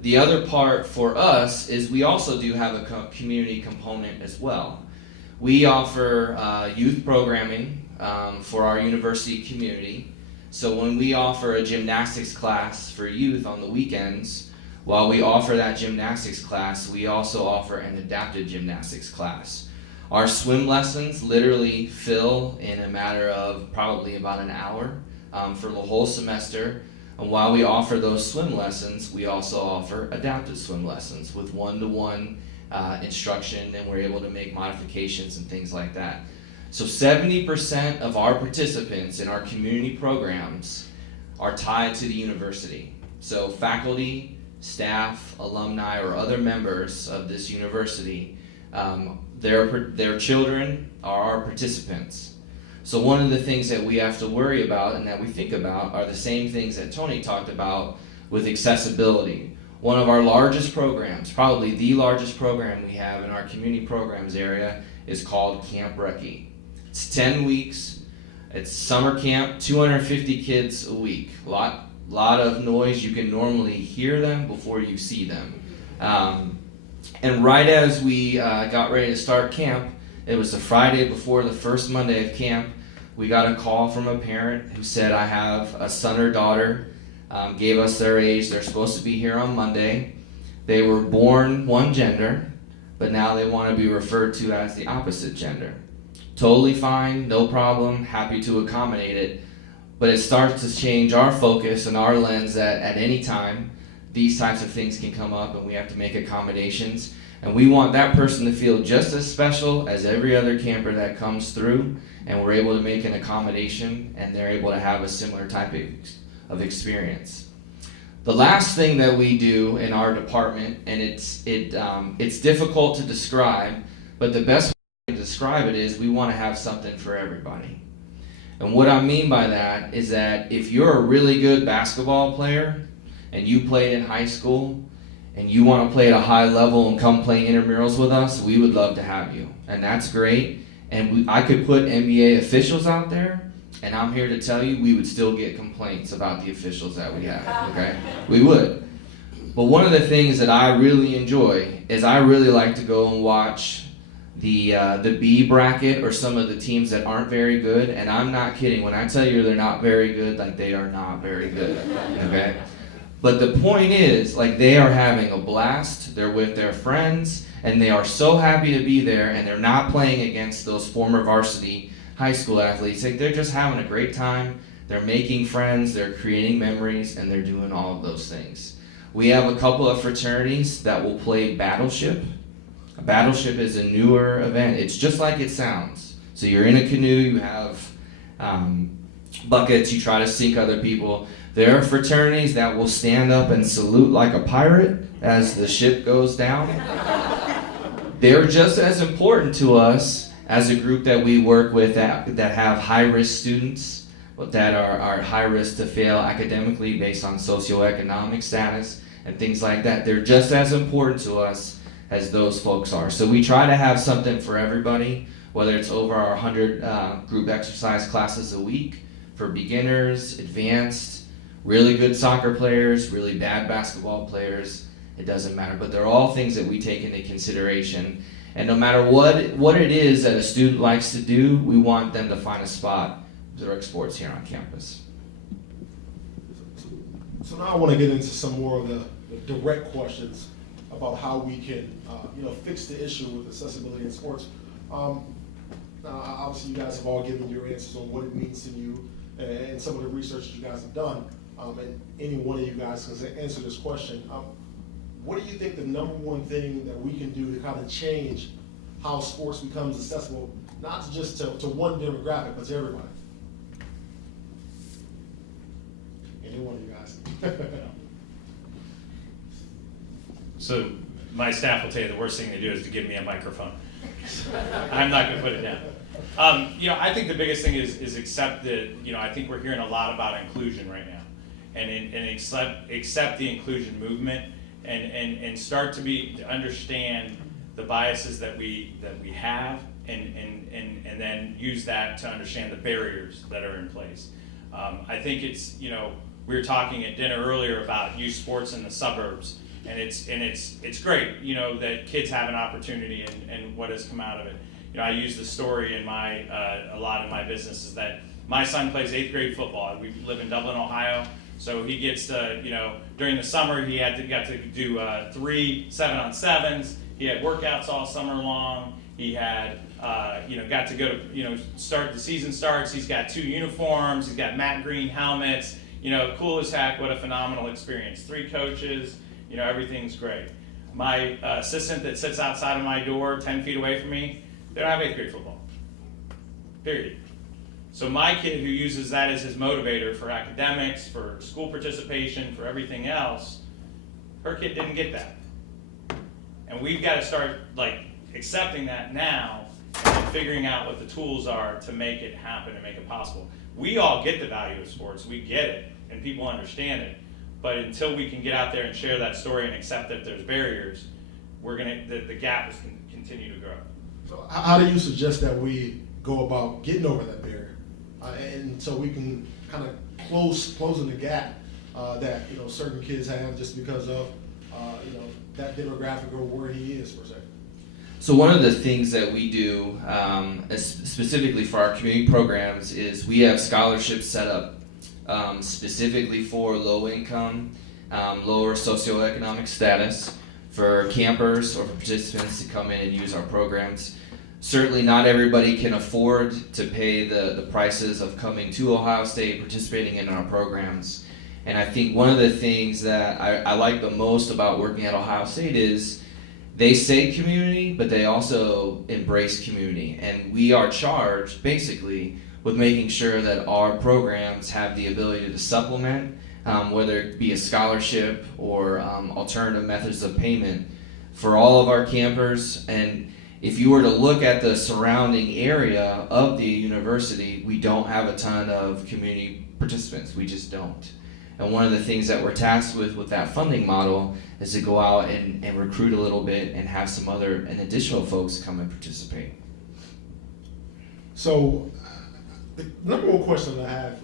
The other part for us is we also do have a community component as well. We offer youth programming for our university community. So when we offer a gymnastics class for youth on the weekends, while we offer that gymnastics class, we also offer an adapted gymnastics class. Our swim lessons literally fill in a matter of probably about an hour for the whole semester. And while we offer those swim lessons, we also offer adapted swim lessons with one-to-one instruction, and we're able to make modifications and things like that. So 70% of our participants in our community programs are tied to the university. So faculty, staff, alumni, or other members of this university, their children are our participants. So one of the things that we have to worry about and that we think about are the same things that Tony talked about with accessibility. One of our largest programs, probably the largest program we have in our community programs area, is called Camp Recce. It's 10 weeks, it's summer camp, 250 kids a week. Lot of noise, you can normally hear them before you see them. And right as we got ready to start camp, it was the Friday before the first Monday of camp, we got a call from a parent who said, I have a son or daughter, gave us their age, they're supposed to be here on Monday. They were born one gender, but now they want to be referred to as the opposite gender. Totally fine, no problem, happy to accommodate it, but it starts to change our focus and our lens that at any time, these types of things can come up and we have to make accommodations. And we want that person to feel just as special as every other camper that comes through, and we're able to make an accommodation and they're able to have a similar type of experience. The last thing that we do in our department, and it's difficult to describe, but the best way to describe it is we want to have something for everybody. And what I mean by that is that if you're a really good basketball player and you played in high school and you want to play at a high level and come play intramurals with us, we would love to have you. And that's great. And I could put NBA officials out there, and I'm here to tell you we would still get complaints about the officials that we have, okay? We would. But one of the things that I really enjoy is I really like to go and watch the B bracket or some of the teams that aren't very good, and I'm not kidding. When I tell you they're not very good, like they are not very good, okay? But the point is, like, they are having a blast, they're with their friends, and they are so happy to be there, and they're not playing against those former varsity high school athletes. Like, they're just having a great time, they're making friends, they're creating memories, and they're doing all of those things. We have a couple of fraternities that will play Battleship. A Battleship is a newer event. It's just like it sounds. So you're in a canoe, you have buckets, you try to sink other people. There are fraternities that will stand up and salute like a pirate as the ship goes down. They're just as important to us as a group that we work with that have high-risk students, that are high risk to fail academically based on socioeconomic status and things like that. They're just as important to us as those folks are. So we try to have something for everybody, whether it's over our 100 group exercise classes a week for beginners, advanced, really good soccer players, really bad basketball players. It doesn't matter, but they're all things that we take into consideration. And no matter what it is that a student likes to do, we want them to find a spot with direct sports here on campus. So now I want to get into some more of the direct questions about how we can, fix the issue with accessibility in sports. Now, obviously, you guys have all given your answers on what it means to you and some of the research you guys have done. And any one of you guys can answer this question. What do you think the number one thing that we can do to kind of change how sports becomes accessible, not just to one demographic, but to everybody? Any one of you guys. So my staff will tell you the worst thing to do is to give me a microphone. I'm not going to put it down. I think the biggest thing is accept that, I think we're hearing a lot about inclusion right now. And accept the inclusion movement and start to understand the biases that we have and then use that to understand the barriers that are in place. I think it's, we were talking at dinner earlier about youth sports in the suburbs, and it's great, that kids have an opportunity and what has come out of it. I use the story in a lot of my business is that my son plays 8th grade football. We live in Dublin, Ohio, so he gets to, during the summer he got to do 3 7-on-7s. He had workouts all summer long. He had, got to go to, the season starts. He's got 2 uniforms. He's got matte green helmets. Cool as heck. What a phenomenal experience. 3 coaches. Everything's great. My assistant that sits outside of my door 10 feet away from me, they don't have 8th grade football. Period. So my kid who uses that as his motivator for academics, for school participation, for everything else, her kid didn't get that. And we've got to start accepting that now and figuring out what the tools are to make it happen and make it possible. We all get the value of sports. We get it, and people understand it. But until we can get out there and share that story and accept that there's barriers, the gap is going to continue to grow. So how do you suggest that we go about getting over that barrier? And so we can kind of closing the gap that certain kids have just because of that demographic or where he is per se. So one of the things that we do specifically for our community programs is we have scholarships set up specifically for low income, lower socioeconomic status, for campers or for participants to come in and use our programs. Certainly not everybody can afford to pay the prices of coming to Ohio State, participating in our programs. And I think one of the things that I like the most about working at Ohio State is they say community, but they also embrace community. And we are charged, basically, with making sure that our programs have the ability to supplement, whether it be a scholarship or alternative methods of payment for all of our campers. And if you were to look at the surrounding area of the university, we don't have a ton of community participants. We just don't. And one of the things that we're tasked with that funding model is to go out and recruit a little bit and have some other and additional folks come and participate. So, the number one question I have,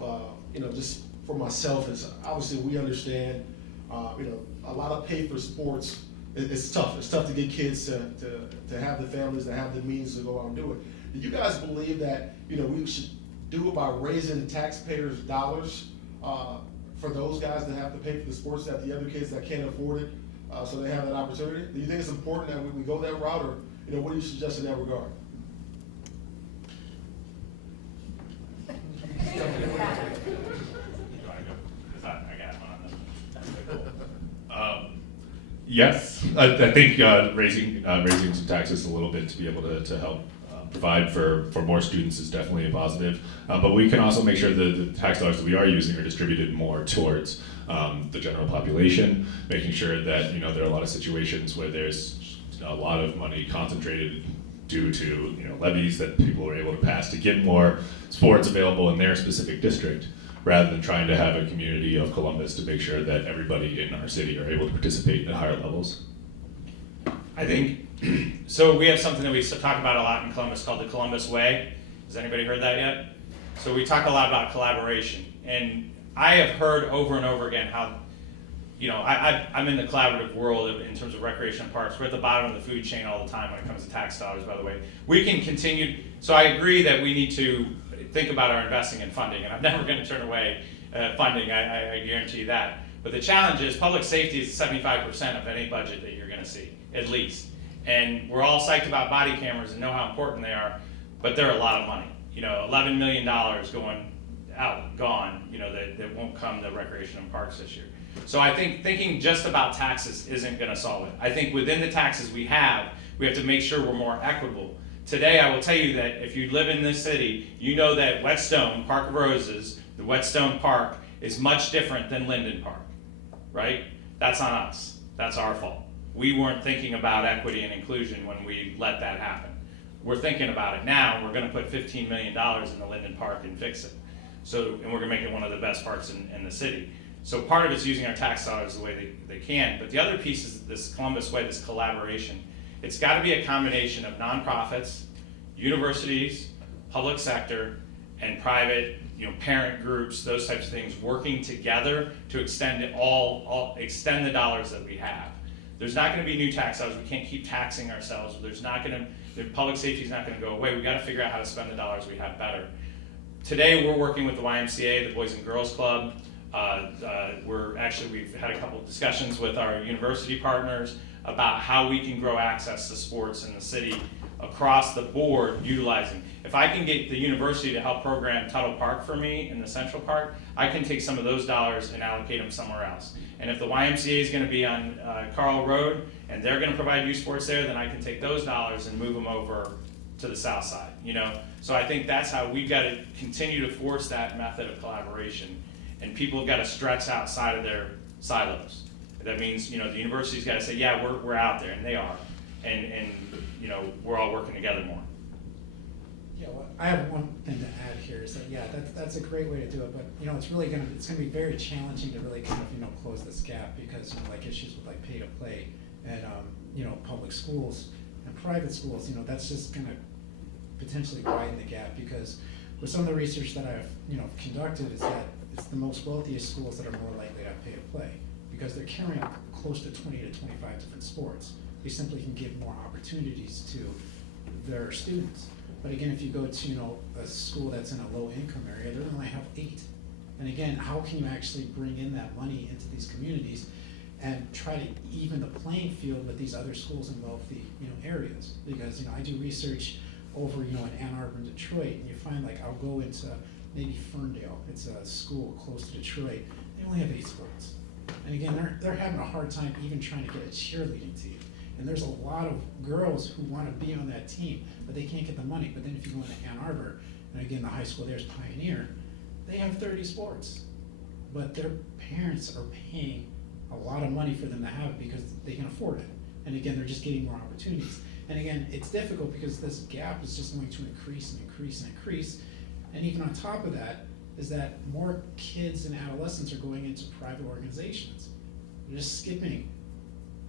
just for myself is, obviously we understand, a lot of pay for sports, it's tough. It's tough to get kids to have the families, to have the means to go out and do it. Do you guys believe that, we should do it by raising taxpayers' dollars for those guys that have to pay for the sports that the other kids that can't afford it, so they have that opportunity? Do you think it's important that we go that route, or what do you suggest in that regard? Yes, I think raising some taxes a little bit to be able to help provide for more students is definitely a positive. But we can also make sure that the tax dollars that we are using are distributed more towards the general population, making sure that there are a lot of situations where there's a lot of money concentrated due to levies that people are able to pass to get more sports available in their specific district, rather than trying to have a community of Columbus to make sure that everybody in our city are able to participate at higher levels. I think, so we have something that we talk about a lot in Columbus called the Columbus Way. Has anybody heard that yet? So we talk a lot about collaboration. And I have heard over and over again how, I'm in the collaborative world in terms of recreation parks. We're at the bottom of the food chain all the time when it comes to tax dollars, by the way. We can continue, so I agree that we need to think about our investing in funding, and I'm never going to turn away funding, I guarantee you that. But the challenge is public safety is 75% of any budget that you're going to see, at least. And we're all psyched about body cameras and know how important they are, but they're a lot of money. $11 million gone, that won't come to recreation and parks this year. So I think thinking just about taxes isn't going to solve it. I think within the taxes we have to make sure we're more equitable. Today, I will tell you that if you live in this city, you know that Whetstone, Park of Roses, the Whetstone Park, is much different than Linden Park, right? That's on us. That's our fault. We weren't thinking about equity and inclusion when we let that happen. We're thinking about it now. We're going to put $15 million in the Linden Park and fix it. And we're going to make it one of the best parks in the city. So part of it's using our tax dollars the way they can. But the other piece is this Columbus Way, this collaboration. It's got to be a combination of nonprofits, universities, public sector, and private, parent groups, those types of things, working together to extend extend the dollars that we have. There's not going to be new tax dollars. We can't keep taxing ourselves. The public safety is not going to go away. We've got to figure out how to spend the dollars we have better. Today, we're working with the YMCA, the Boys and Girls Club. We've had a couple of discussions with our university partners about how we can grow access to sports in the city across the board utilizing. If I can get the university to help program Tuttle Park for me in the Central Park, I can take some of those dollars and allocate them somewhere else. And if the YMCA is going to be on Carl Road and they're going to provide youth sports there, then I can take those dollars and move them over to the south side. So I think that's how we've got to continue to force that method of collaboration, and people have got to stretch outside of their silos. That means, the university's got to say, yeah, we're out there, and they are, and we're all working together more. Yeah, well, I have one thing to add here is that, that's a great way to do it, but, it's really gonna be very challenging to really kind of, close this gap, because, like issues with like pay to play at, public schools and private schools, that's just gonna potentially widen the gap, because with some of the research that I've, conducted is that it's the most wealthiest schools that are more likely to have pay to play, because they're carrying close to 20 to 25 different sports. They simply can give more opportunities to their students. But again, if you go to a school that's in a low income area, they're gonna have 8. And again, how can you actually bring in that money into these communities and try to even the playing field with these other schools in wealthy areas? Because I do research over in Ann Arbor and Detroit, and you find like I'll go into maybe Ferndale. It's a school close to Detroit. They only have 8 sports. And again, they're having a hard time even trying to get a cheerleading team. And there's a lot of girls who want to be on that team, but they can't get the money. But then if you go into Ann Arbor, and again, the high school there's Pioneer, they have 30 sports. But their parents are paying a lot of money for them to have it because they can afford it. And again, they're just getting more opportunities. And again, it's difficult because this gap is just going to increase and increase and increase. And even on top of that, is that more kids and adolescents are going into private organizations. They're just skipping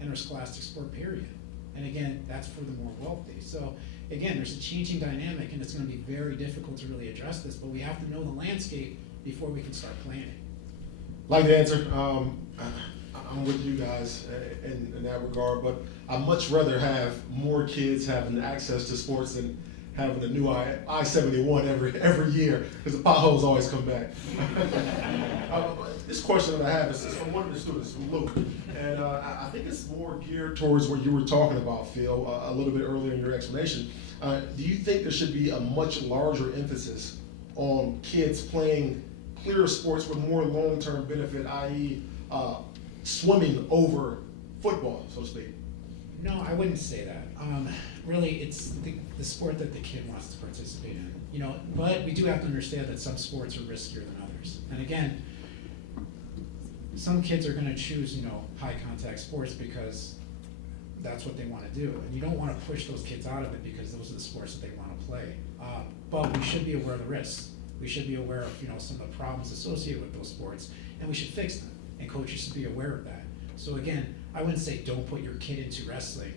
interscholastic sport, period. And again, that's for the more wealthy. So again, there's a changing dynamic, and it's going to be very difficult to really address this, but we have to know the landscape before we can start planning. Like the answer, I'm with you guys in that regard, but I'd much rather have more kids having access to sports than having the new I-71 every year, because the potholes always come back. This question that I have is from one of the students, from Luke, and I think it's more geared towards what you were talking about, Phil, a little bit earlier in your explanation. Do you think there should be a much larger emphasis on kids playing clear sports with more long-term benefit, i.e. Swimming over football, so to speak? No, I wouldn't say that. Really, it's the sport that the kid wants to participate in. You know, but we do have to understand that some sports are riskier than others. And again, some kids are going to choose, you know, high contact sports because that's what they want to do. And you don't want to push those kids out of it because those are the sports that they want to play. But we should be aware of the risks. We should be aware of, you know, some of the problems associated with those sports, and we should fix them. And coaches should be aware of that. So again, I wouldn't say don't put your kid into wrestling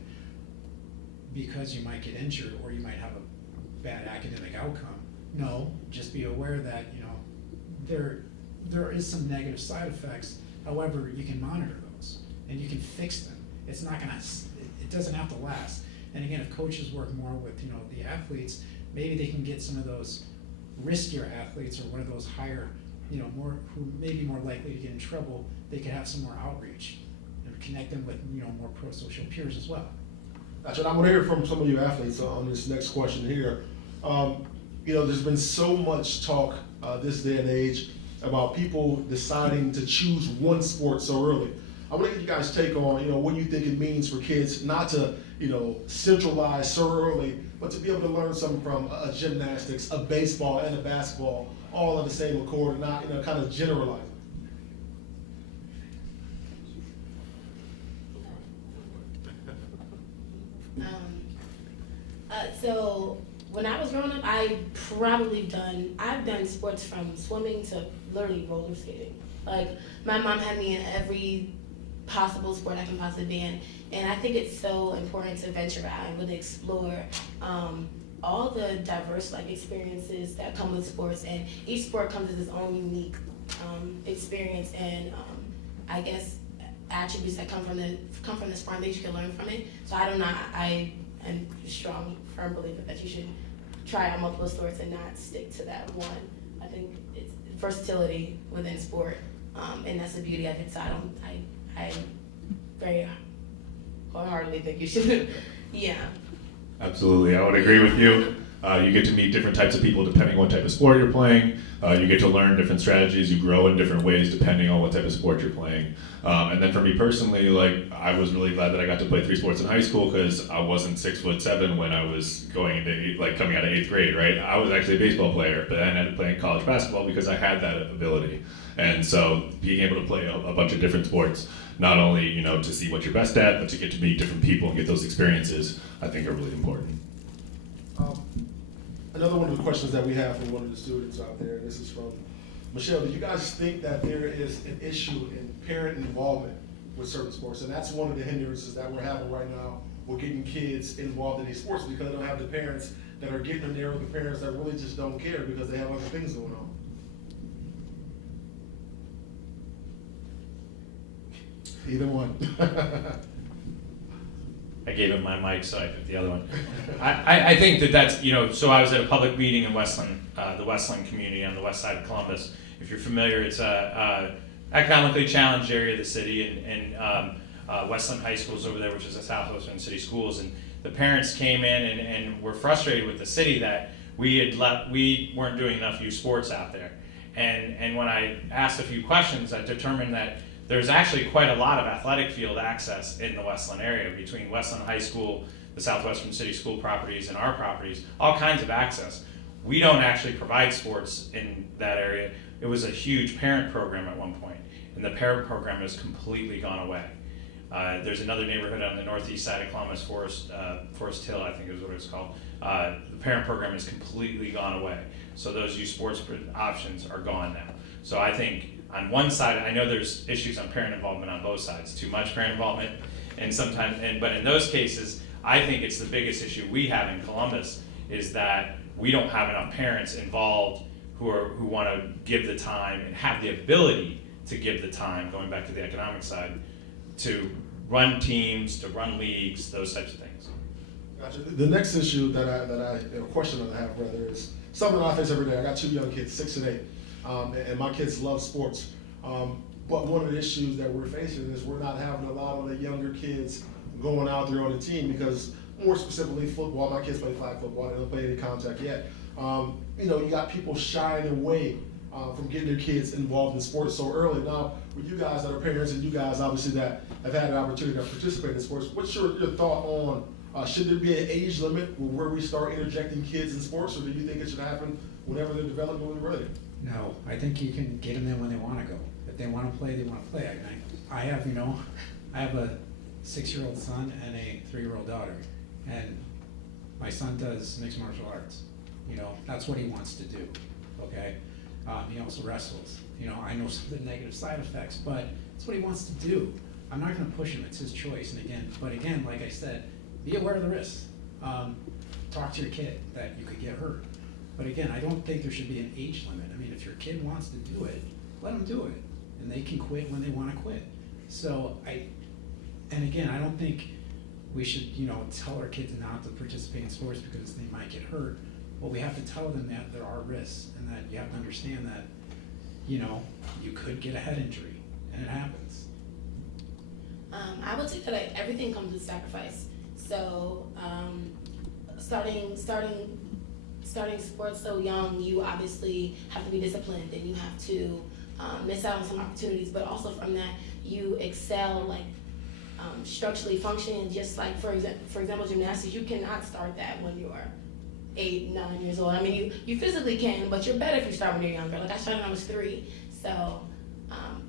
because you might get injured or you might have a bad academic outcome. No, just be aware that, you know, there is some negative side effects. However, you can monitor those and you can fix them. It's not gonna, it doesn't have to last. And again, if coaches work more with, you know, the athletes, maybe they can get some of those riskier athletes or one of those higher, you know, more, who may be more likely to get in trouble, they could have some more outreach and connect them with, you know, more pro-social peers as well. That's what I want to hear from some of you athletes on this next question here. You know, there's been so much talk this day and age about people deciding to choose one sport so early. I want to get you guys' take on, you know, what you think it means for kids not to, you know, centralize so early, but to be able to learn something from a gymnastics, a baseball, and a basketball, all in the same accord, and not, you know, kind of generalizing. So when I was growing up, I've done sports from swimming to literally roller skating. Like, my mom had me in every possible sport I can possibly be in, and I think it's so important to venture out and really explore all the diverse like experiences that come with sports, and each sport comes with its own unique experience and I guess attributes that come from the sport that you can learn from it. So I am a strong, firm believer that you should try out multiple sports and not stick to that one. I think it's versatility within sport, and that's the beauty of it. So I very wholeheartedly think you should. Yeah. Absolutely, I would agree with you. You get to meet different types of people depending on what type of sport you're playing. You get to learn different strategies. You grow in different ways depending on what type of sport you're playing. And then for me personally, like, I was really glad that I got to play 3 sports in high school because I wasn't 6'7" when I was going into coming out of 8th grade, right? I was actually a baseball player, but then I ended up playing college basketball because I had that ability. And so being able to play a bunch of different sports, not only, you know, to see what you're best at, but to get to meet different people and get those experiences, I think are really important. Another one of the questions that we have from one of the students out there, this is from Michelle. Do you guys think that there is an issue in parent involvement with certain sports? And that's one of the hindrances that we're having right now. We're getting kids involved in these sports because they don't have the parents that are getting them there, or the parents that really just don't care because they have other things going on. Either one. I gave him my mic, so I took the other one. I think that's, you know, so I was at a public meeting in Westland, the Westland community on the west side of Columbus. If you're familiar, it's a economically challenged area of the city, and Westland High School's over there, which is a Southwestern City Schools, and the parents came in and were frustrated with the city that we weren't doing enough youth sports out there. And when I asked a few questions, I determined that there's actually quite a lot of athletic field access in the Westland area between Westland High School, the Southwestern City School properties, and our properties, all kinds of access. We don't actually provide sports in that area. It was a huge parent program at one point, and the parent program has completely gone away. There's another neighborhood on the northeast side of Columbus, Forest Hill, I think is what it's called. The parent program has completely gone away. So those youth sports options are gone now. So I think on one side, I know there's issues on parent involvement on both sides, too much parent involvement, and sometimes, but in those cases, I think it's the biggest issue we have in Columbus is that we don't have enough parents involved who want to give the time and have the ability to give the time, going back to the economic side, to run teams, to run leagues, those types of things. Gotcha. The next issue question that I have rather is something I face every day. I got 2 young kids, 6 and 8, and my kids love sports. But one of the issues that we're facing is we're not having a lot of the younger kids going out there on the team because, more specifically, football. My kids play flag football. They don't play any contact yet. You got people shying away from getting their kids involved in sports so early. Now, with you guys that are parents and you guys obviously that have had an opportunity to participate in sports, what's your thought on should there be an age limit where we start interjecting kids in sports, or do you think it should happen whenever they're developmentally ready? No, I think you can get them there when they want to go. If they want to play, they want to play. I have a 6-year-old son and a 3-year-old daughter, and my son does mixed martial arts. That's what he wants to do. Okay, he also wrestles. I know some of the negative side effects, but it's what he wants to do. I'm not going to push him. It's his choice. And again, like I said, be aware of the risks. Talk to your kid that you could get hurt. But again, I don't think there should be an age limit. I mean, if your kid wants to do it, let them do it. And they can quit when they want to quit. So I don't think we should, tell our kids not to participate in sports because they might get hurt. But we have to tell them that there are risks and that you have to understand that, you could get a head injury, and it happens. I would say that everything comes with sacrifice. So starting sports so young, you obviously have to be disciplined and you have to miss out on some opportunities, but also from that you excel structurally functioning, just like for example gymnastics. You cannot start that when you are 8, 9 years old. I mean, you physically can, but you're better if you start when you're younger. Like I started when I was 3, so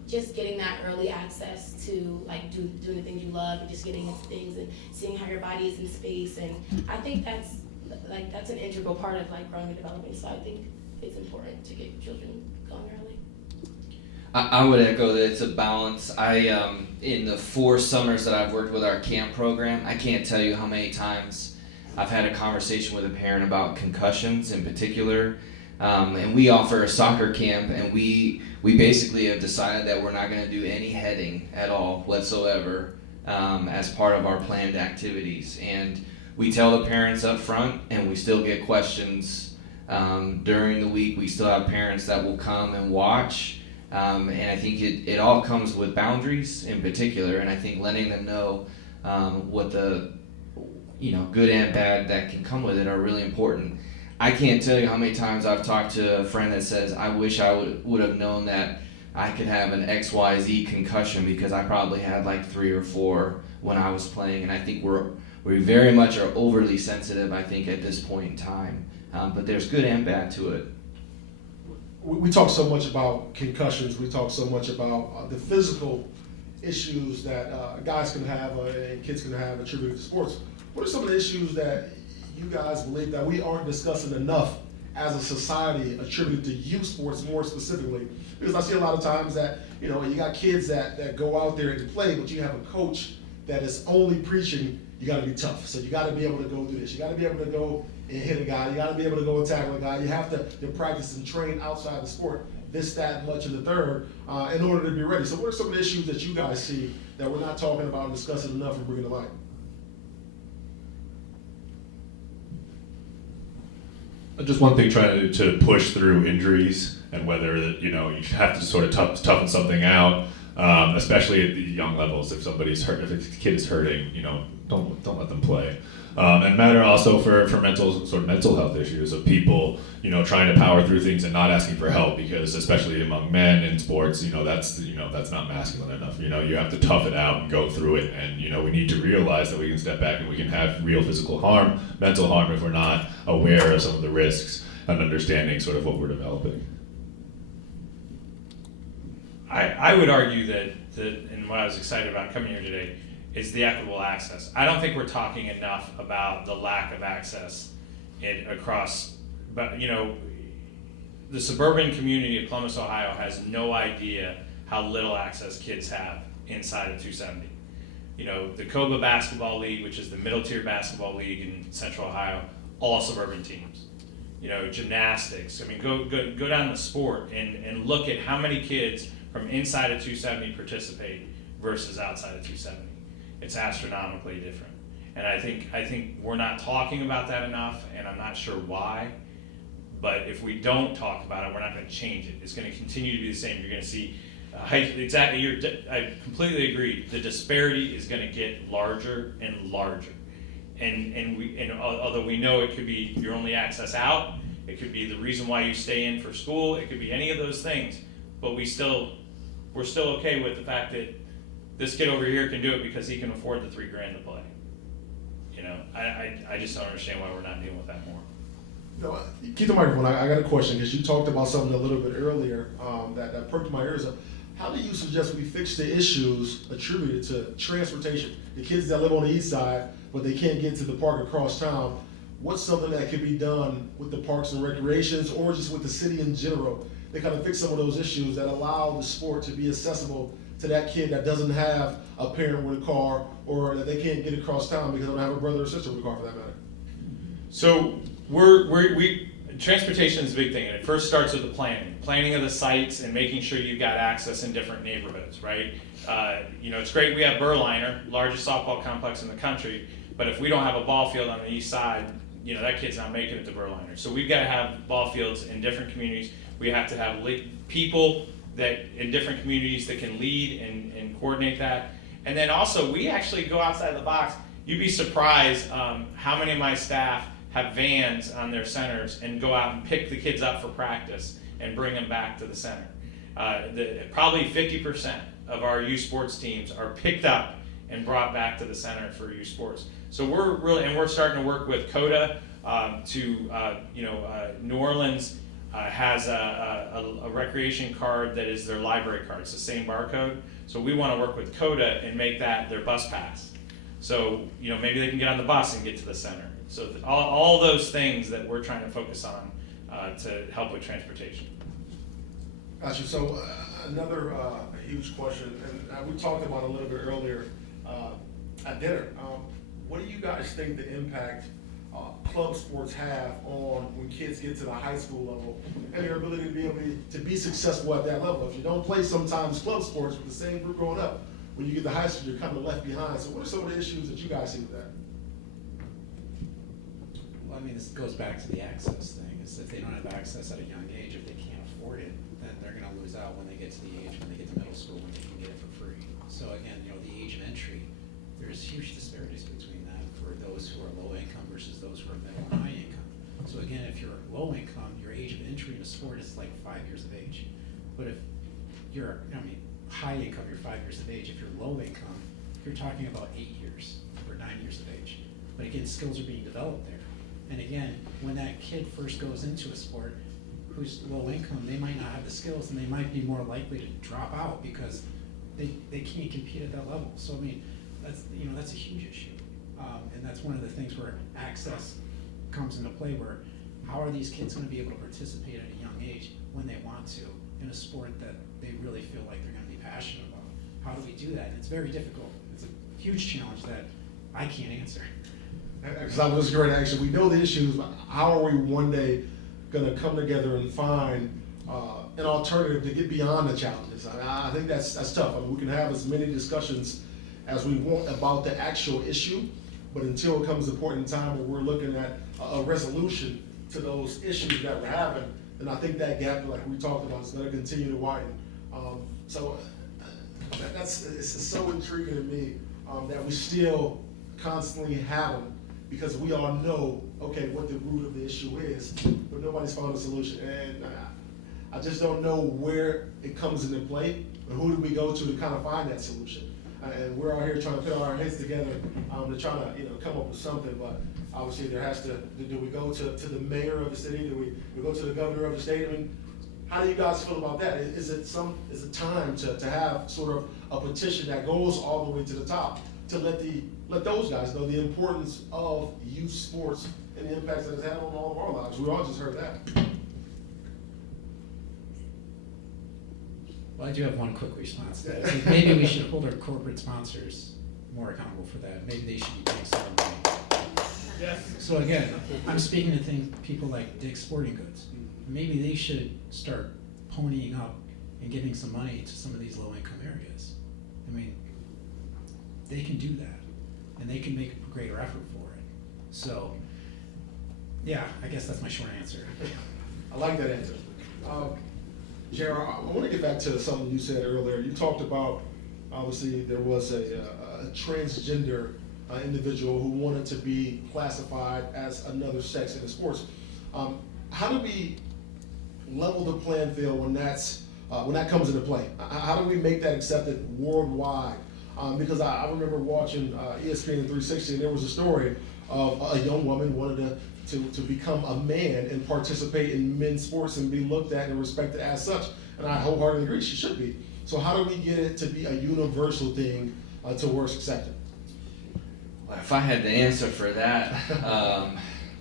just getting that early access to doing the things you love and just getting into things and seeing how your body is in space, and I think that's an integral part of growing and developing. So I think it's important to get children going early. I would echo that it's a balance. In the 4 summers that I've worked with our camp program, I can't tell you how many times I've had a conversation with a parent about concussions in particular. And we offer a soccer camp, and we basically have decided that we're not going to do any heading at all whatsoever as part of our planned activities. And we tell the parents up front, and we still get questions during the week. We still have parents that will come and watch. And I think it all comes with boundaries in particular, and I think letting them know what the good and bad that can come with it are really important. I can't tell you how many times I've talked to a friend that says, I wish I would have known that I could have an XYZ concussion because I probably had 3 or 4 when I was playing, and I think we very much are overly sensitive, I think, at this point in time. But there's good and bad to it. We talk so much about concussions. We talk so much about the physical issues that guys can have and kids can have attributed to sports. What are some of the issues that you guys believe that we aren't discussing enough as a society attributed to youth sports more specifically? Because I see a lot of times that, you got kids that go out there and play, but you have a coach that is only preaching you got to be tough. So you got to be able to go do this. You got to be able to go and hit a guy. You got to be able to go and tackle a guy. You have to practice and train outside the sport, this, that, much, and the third, in order to be ready. So what are some of the issues that you guys see that we're not talking about and discussing enough and bringing to light? Just one thing, trying to push through injuries and whether you have to sort of toughen something out, especially at the young levels. If somebody's hurt, if a kid is hurting, don't let them play. And matter also for mental health issues of people, trying to power through things and not asking for help, because especially among men in sports, that's not masculine enough. You have to tough it out and go through it, and we need to realize that we can step back and we can have real physical harm, mental harm, if we're not aware of some of the risks and understanding sort of what we're developing. I would argue that and what I was excited about coming here today is the equitable access. I don't think we're talking enough about the lack of access across, but the suburban community of Columbus, Ohio has no idea how little access kids have inside of 270. The COBA Basketball League, which is the middle tier basketball league in Central Ohio, all suburban teams. Gymnastics. I mean, go down the sport and look at how many kids from inside of 270 participate versus outside of 270. It's astronomically different. And I think we're not talking about that enough, and I'm not sure why. But if we don't talk about it, we're not going to change it. It's going to continue to be the same. You're going to see exactly. I completely agree. The disparity is going to get larger and larger. And although we know it could be your only access out, it could be the reason why you stay in for school, it could be any of those things. But we're still okay with the fact that this kid over here can do it because he can afford the $3,000 to play. I just don't understand why we're not dealing with that more. Keep the microphone. I got a question because you talked about something a little bit earlier that perked my ears up. How do you suggest we fix the issues attributed to transportation? The kids that live on the east side, but they can't get to the park across town. What's something that could be done with the parks and recreations or just with the city in general to kind of fix some of those issues that allow the sport to be accessible to that kid that doesn't have a parent with a car or that they can't get across town because they don't have a brother or sister with a car for that matter? So transportation is a big thing, and it first starts with the planning of the sites and making sure you've got access in different neighborhoods, right? It's great we have Berliner, largest softball complex in the country, but if we don't have a ball field on the east side, that kid's not making it to Berliner. So we've got to have ball fields in different communities. We have to have people that in different communities that can lead and coordinate that. And then also, we actually go outside the box. You'd be surprised how many of my staff have vans on their centers and go out and pick the kids up for practice and bring them back to the center. Probably 50% of our youth sports teams are picked up and brought back to the center for youth sports. So we're starting to work with CODA New Orleans has a recreation card that is their library card. It's the same barcode. So we want to work with CODA and make that their bus pass. So maybe they can get on the bus and get to the center. So all those things that we're trying to focus on to help with transportation. Gotcha. So another huge question, and we talked about it a little bit earlier at dinner. What do you guys think the impact club sports have on when kids get to the high school level and their ability to be able to be successful at that level? If you don't play sometimes club sports with the same group growing up, when you get to high school, you're kind of left behind. So what are some of the issues that you guys see with that? Well, this goes back to the access thing. Is if they don't have access at a young age, if they can't afford it, then they're going to lose out when they get to the age when they get to middle school when they can get it for free. So again, the age of entry, there's huge disparities between that for those who are low income versus those who are middle and high income. So again, if you're low income, your age of entry in a sport is like 5 years of age. But if you're, high income, you're 5 years of age. If you're low income, you're talking about 8 years or 9 years of age. But again, skills are being developed there. And again, when that kid first goes into a sport who's low income, they might not have the skills and they might be more likely to drop out because they can't compete at that level. So that's a huge issue. And that's one of the things where access comes into play, where how are these kids going to be able to participate at a young age when they want to in a sport that they really feel like they're going to be passionate about? How do we do that? And it's very difficult. It's a huge challenge that I can't answer. Because I was just going to ask you, we know the issues, but how are we one day going to come together and find an alternative to get beyond the challenges? I think that's tough. We can have as many discussions as we want about the actual issue, but until it comes a point in time where we're looking at a resolution to those issues that we're having, then I think that gap, like we talked about, is going to continue to widen. It's so intriguing to me that we still constantly have them, because we all know, okay, what the root of the issue is, but nobody's found a solution. And I just don't know where it comes into play, and who do we go to kind of find that solution? And we're out here trying to put our heads together to try to come up with something, but obviously there has to, do we go to the mayor of the city? Do we go to the governor of the state? How do you guys feel about that? Is it time to have sort of a petition that goes all the way to the top to let those guys know the importance of youth sports and the impacts that it's had on all of our lives. We all just heard that. Well, I do have one quick response to that. Maybe we should hold our corporate sponsors more accountable for that. Maybe they should be paying some of the money. Yes. So again, I'm speaking to people like Dick's Sporting Goods. Maybe they should start ponying up and giving some money to some of these low-income areas. I mean, they can do that, and they can make a greater effort for it. So, yeah, I guess that's my short answer. I like that answer. Jared, I want to get back to something you said earlier. You talked about, obviously, there was a transgender individual who wanted to be classified as another sex in the sports. How do we level the playing field when that comes into play? How do we make that accepted worldwide? Because I remember watching ESPN 360, and there was a story of a young woman wanted to become a man and participate in men's sports and be looked at and respected as such. And I wholeheartedly agree, she should be. So how do we get it to be a universal thing to where it's accepted? Well, if I had the answer for that,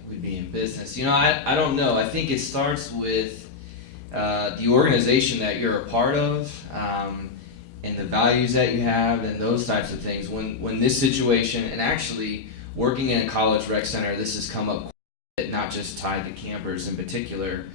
we'd be in business. You know, I don't know. I think it starts with the organization that you're a part of, and the values that you have, and those types of things. When this situation, and actually working in a college rec center, this has come up, not just tied to campers in particular.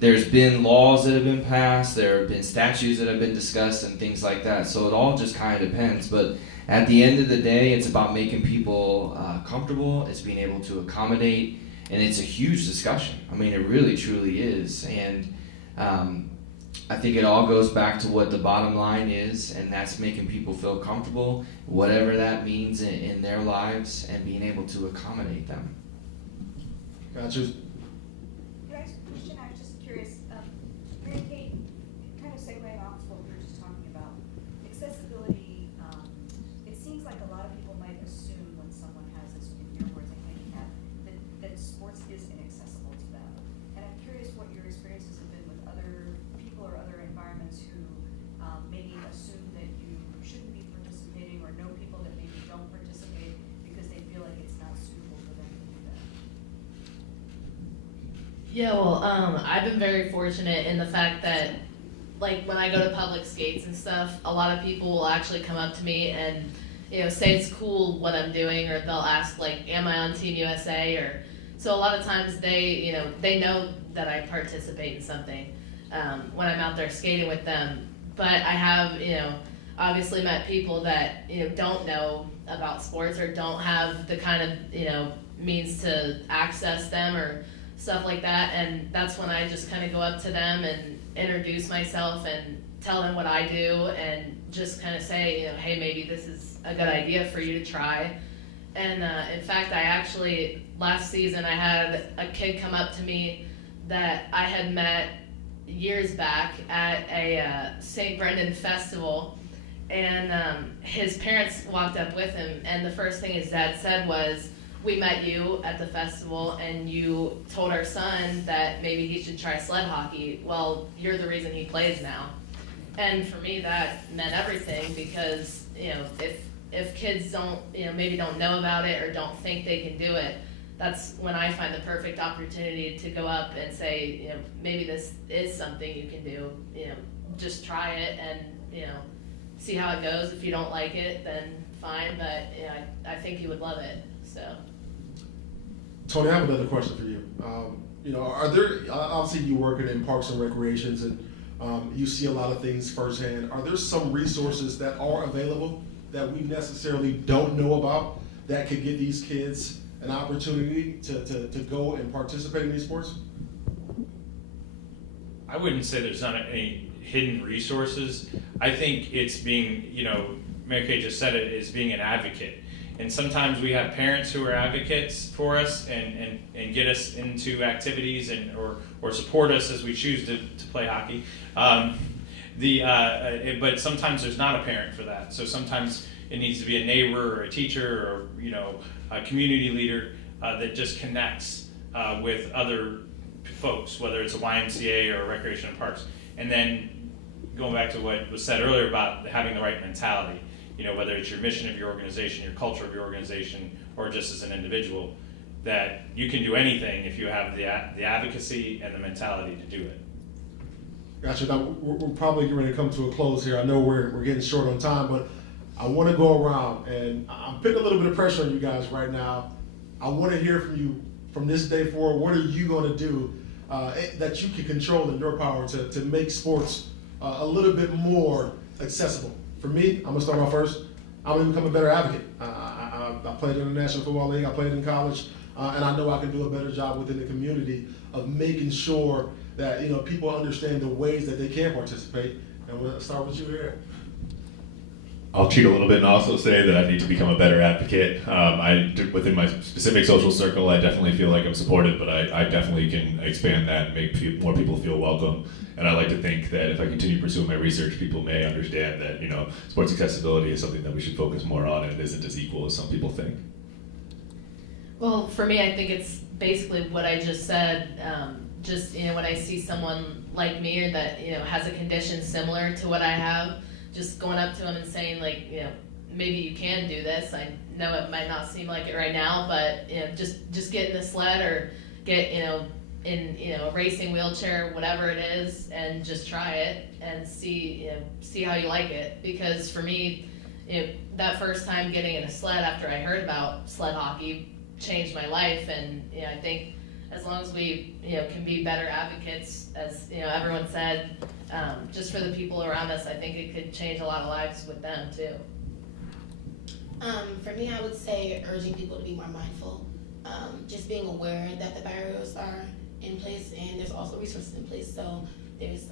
There's been laws that have been passed, there have been statutes that have been discussed, and things like that. So it all just kind of depends. But at the end of the day, it's about making people comfortable. It's being able to accommodate, and it's a huge discussion. I mean, it really, truly is. And I think it all goes back to what the bottom line is, and that's making people feel comfortable, whatever that means in their lives, and being able to accommodate them. Gotcha. Can I ask a question? I was just curious. Mary Kate, kind of segueing off what we were just talking about, accessibility. It seems like a lot of people might assume when someone has, this, in your words, a handicap, that sports is inaccessible to them. And I'm curious what your experiences have been with other people or other environments who maybe assume that you shouldn't be participating, or know people that maybe don't participate because they feel like it's not suitable for them to do that. Yeah, well, I've been very fortunate in the fact that, like, when I go to public skates and stuff, a lot of people will actually come up to me and, you know, say it's cool what I'm doing, or they'll ask, like, am I on Team USA, or, so a lot of times they know that I participate in something when I'm out there skating with them. But I have, obviously met people that, don't know about sports or don't have the kind of, means to access them or stuff like that, and that's when I just kind of go up to them and introduce myself and tell them what I do, and just kind of say, hey, maybe this is a good idea for you to try. And in fact, I actually, last season, I had a kid come up to me that I had met years back at a St. Brendan festival, and his parents walked up with him, and the first thing his dad said was, we met you at the festival and you told our son that maybe he should try sled hockey. Well, you're the reason he plays now. And for me, that meant everything, because, if kids don't, maybe don't know about it or don't think they can do it, that's when I find the perfect opportunity to go up and say, maybe this is something you can do, just try it and, see how it goes. If you don't like it, then fine, but I think you would love it. So, Tony, I have another question for you. Are there, obviously you working in parks and recreations, and you see a lot of things firsthand. Are there some resources that are available that we necessarily don't know about that could give these kids an opportunity to go and participate in these sports? I wouldn't say there's not any hidden resources. I think it's being, Mary Kay just said it, is being an advocate. And sometimes we have parents who are advocates for us and get us into activities or support us as we choose to play hockey. But sometimes there's not a parent for that. So sometimes it needs to be a neighbor or a teacher or a community leader that just connects with other folks, whether it's a YMCA or a recreation and parks. And then going back to what was said earlier about having the right mentality. whether it's your mission of your organization, your culture of your organization, or just as an individual, that you can do anything if you have the advocacy and the mentality to do it. Gotcha. Now, we're probably getting ready to come to a close here. I know we're getting short on time, but I want to go around, and I'm putting a little bit of pressure on you guys right now. I want to hear from you from this day forward. What are you going to do that you can control in your power to make sports a little bit more accessible? For me, I'm going to start off first. I'm going to become a better advocate. I played in the National Football League. I played in college, and I know I can do a better job within the community of making sure that people understand the ways that they can participate. And we'll start with you here. I'll cheat a little bit and also say that I need to become a better advocate. Within my specific social circle, I definitely feel like I'm supported, but I definitely can expand that and make more people feel welcome. And I like to think that if I continue pursuing my research, people may understand that sports accessibility is something that we should focus more on, and it isn't as equal as some people think. Well, for me, I think it's basically what I just said. When I see someone like me or that has a condition similar to what I have, just going up to them and saying maybe you can do this. I know it might not seem like it right now, but just get in the sled or get in a racing wheelchair, whatever it is, and just try it and see how you like it. Because for me, that first time getting in a sled after I heard about sled hockey changed my life, and I think as long as we can be better advocates, as everyone said, just for the people around us, I think it could change a lot of lives with them too. For me, I would say urging people to be more mindful, just being aware that the barriers are in place and there's also resources in place. So there's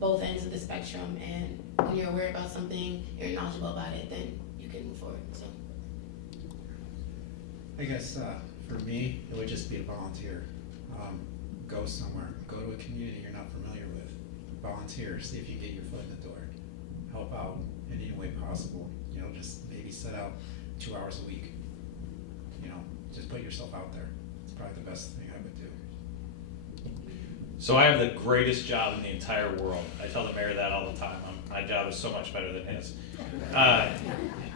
both ends of the spectrum, and when you're aware about something, you're knowledgeable about it, then you can move forward. So I guess for me, it would just be to volunteer. Go somewhere, go to a community you're not familiar with, volunteer, see if you can get your foot in the door, help out in any way possible. Just maybe set out 2 hours a week. Just put yourself out there. It's probably the best thing I would do. So I have the greatest job in the entire world. I tell the mayor that all the time. My job is so much better than his.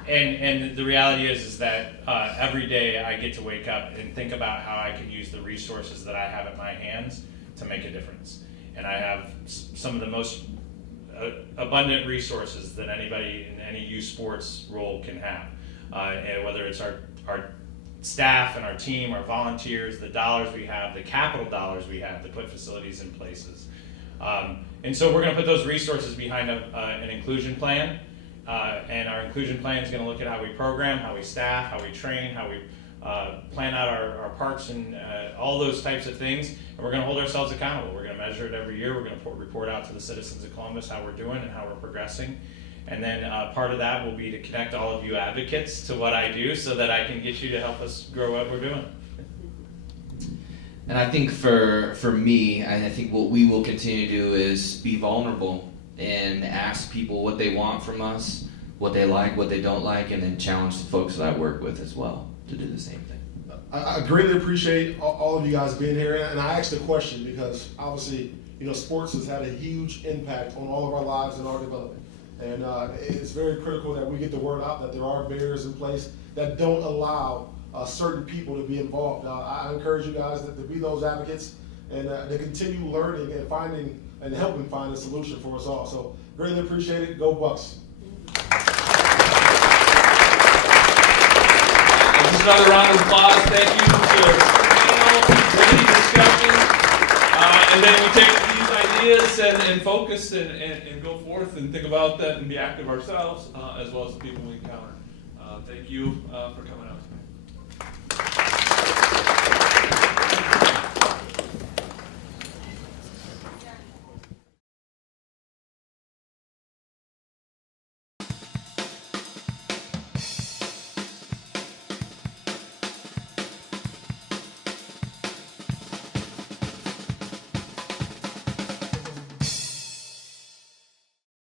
And the reality is that every day I get to wake up and think about how I can use the resources that I have at my hands to make a difference. And I have some of the most abundant resources that anybody in any youth sports role can have. And whether it's our staff and our team, our volunteers, the dollars we have, the capital dollars we have to put facilities in places. And so we're going to put those resources behind an inclusion plan. And our inclusion plan is going to look at how we program, how we staff, how we train, how we plan out our parks and all those types of things. And we're going to hold ourselves accountable. We're going to measure it every year. We're going to report out to the citizens of Columbus how we're doing and how we're progressing. And then part of that will be to connect all of you advocates to what I do so that I can get you to help us grow what we're doing. And I think for me, I think what we will continue to do is be vulnerable and ask people what they want from us, what they like, what they don't like, and then challenge the folks that I work with as well to do the same thing. I greatly appreciate all of you guys being here, and I asked a question because obviously, sports has had a huge impact on all of our lives and our development. And it's very critical that we get the word out that there are barriers in place that don't allow certain people to be involved. I encourage you guys to be those advocates and to continue learning and finding and helping find a solution for us all. So greatly appreciate it. Go Bucks. Just another round of applause. Thank you to the panel, great discussion. And then we take these ideas and focus and go forth and think about that and be active ourselves as well as the people we encounter. Thank you for coming out.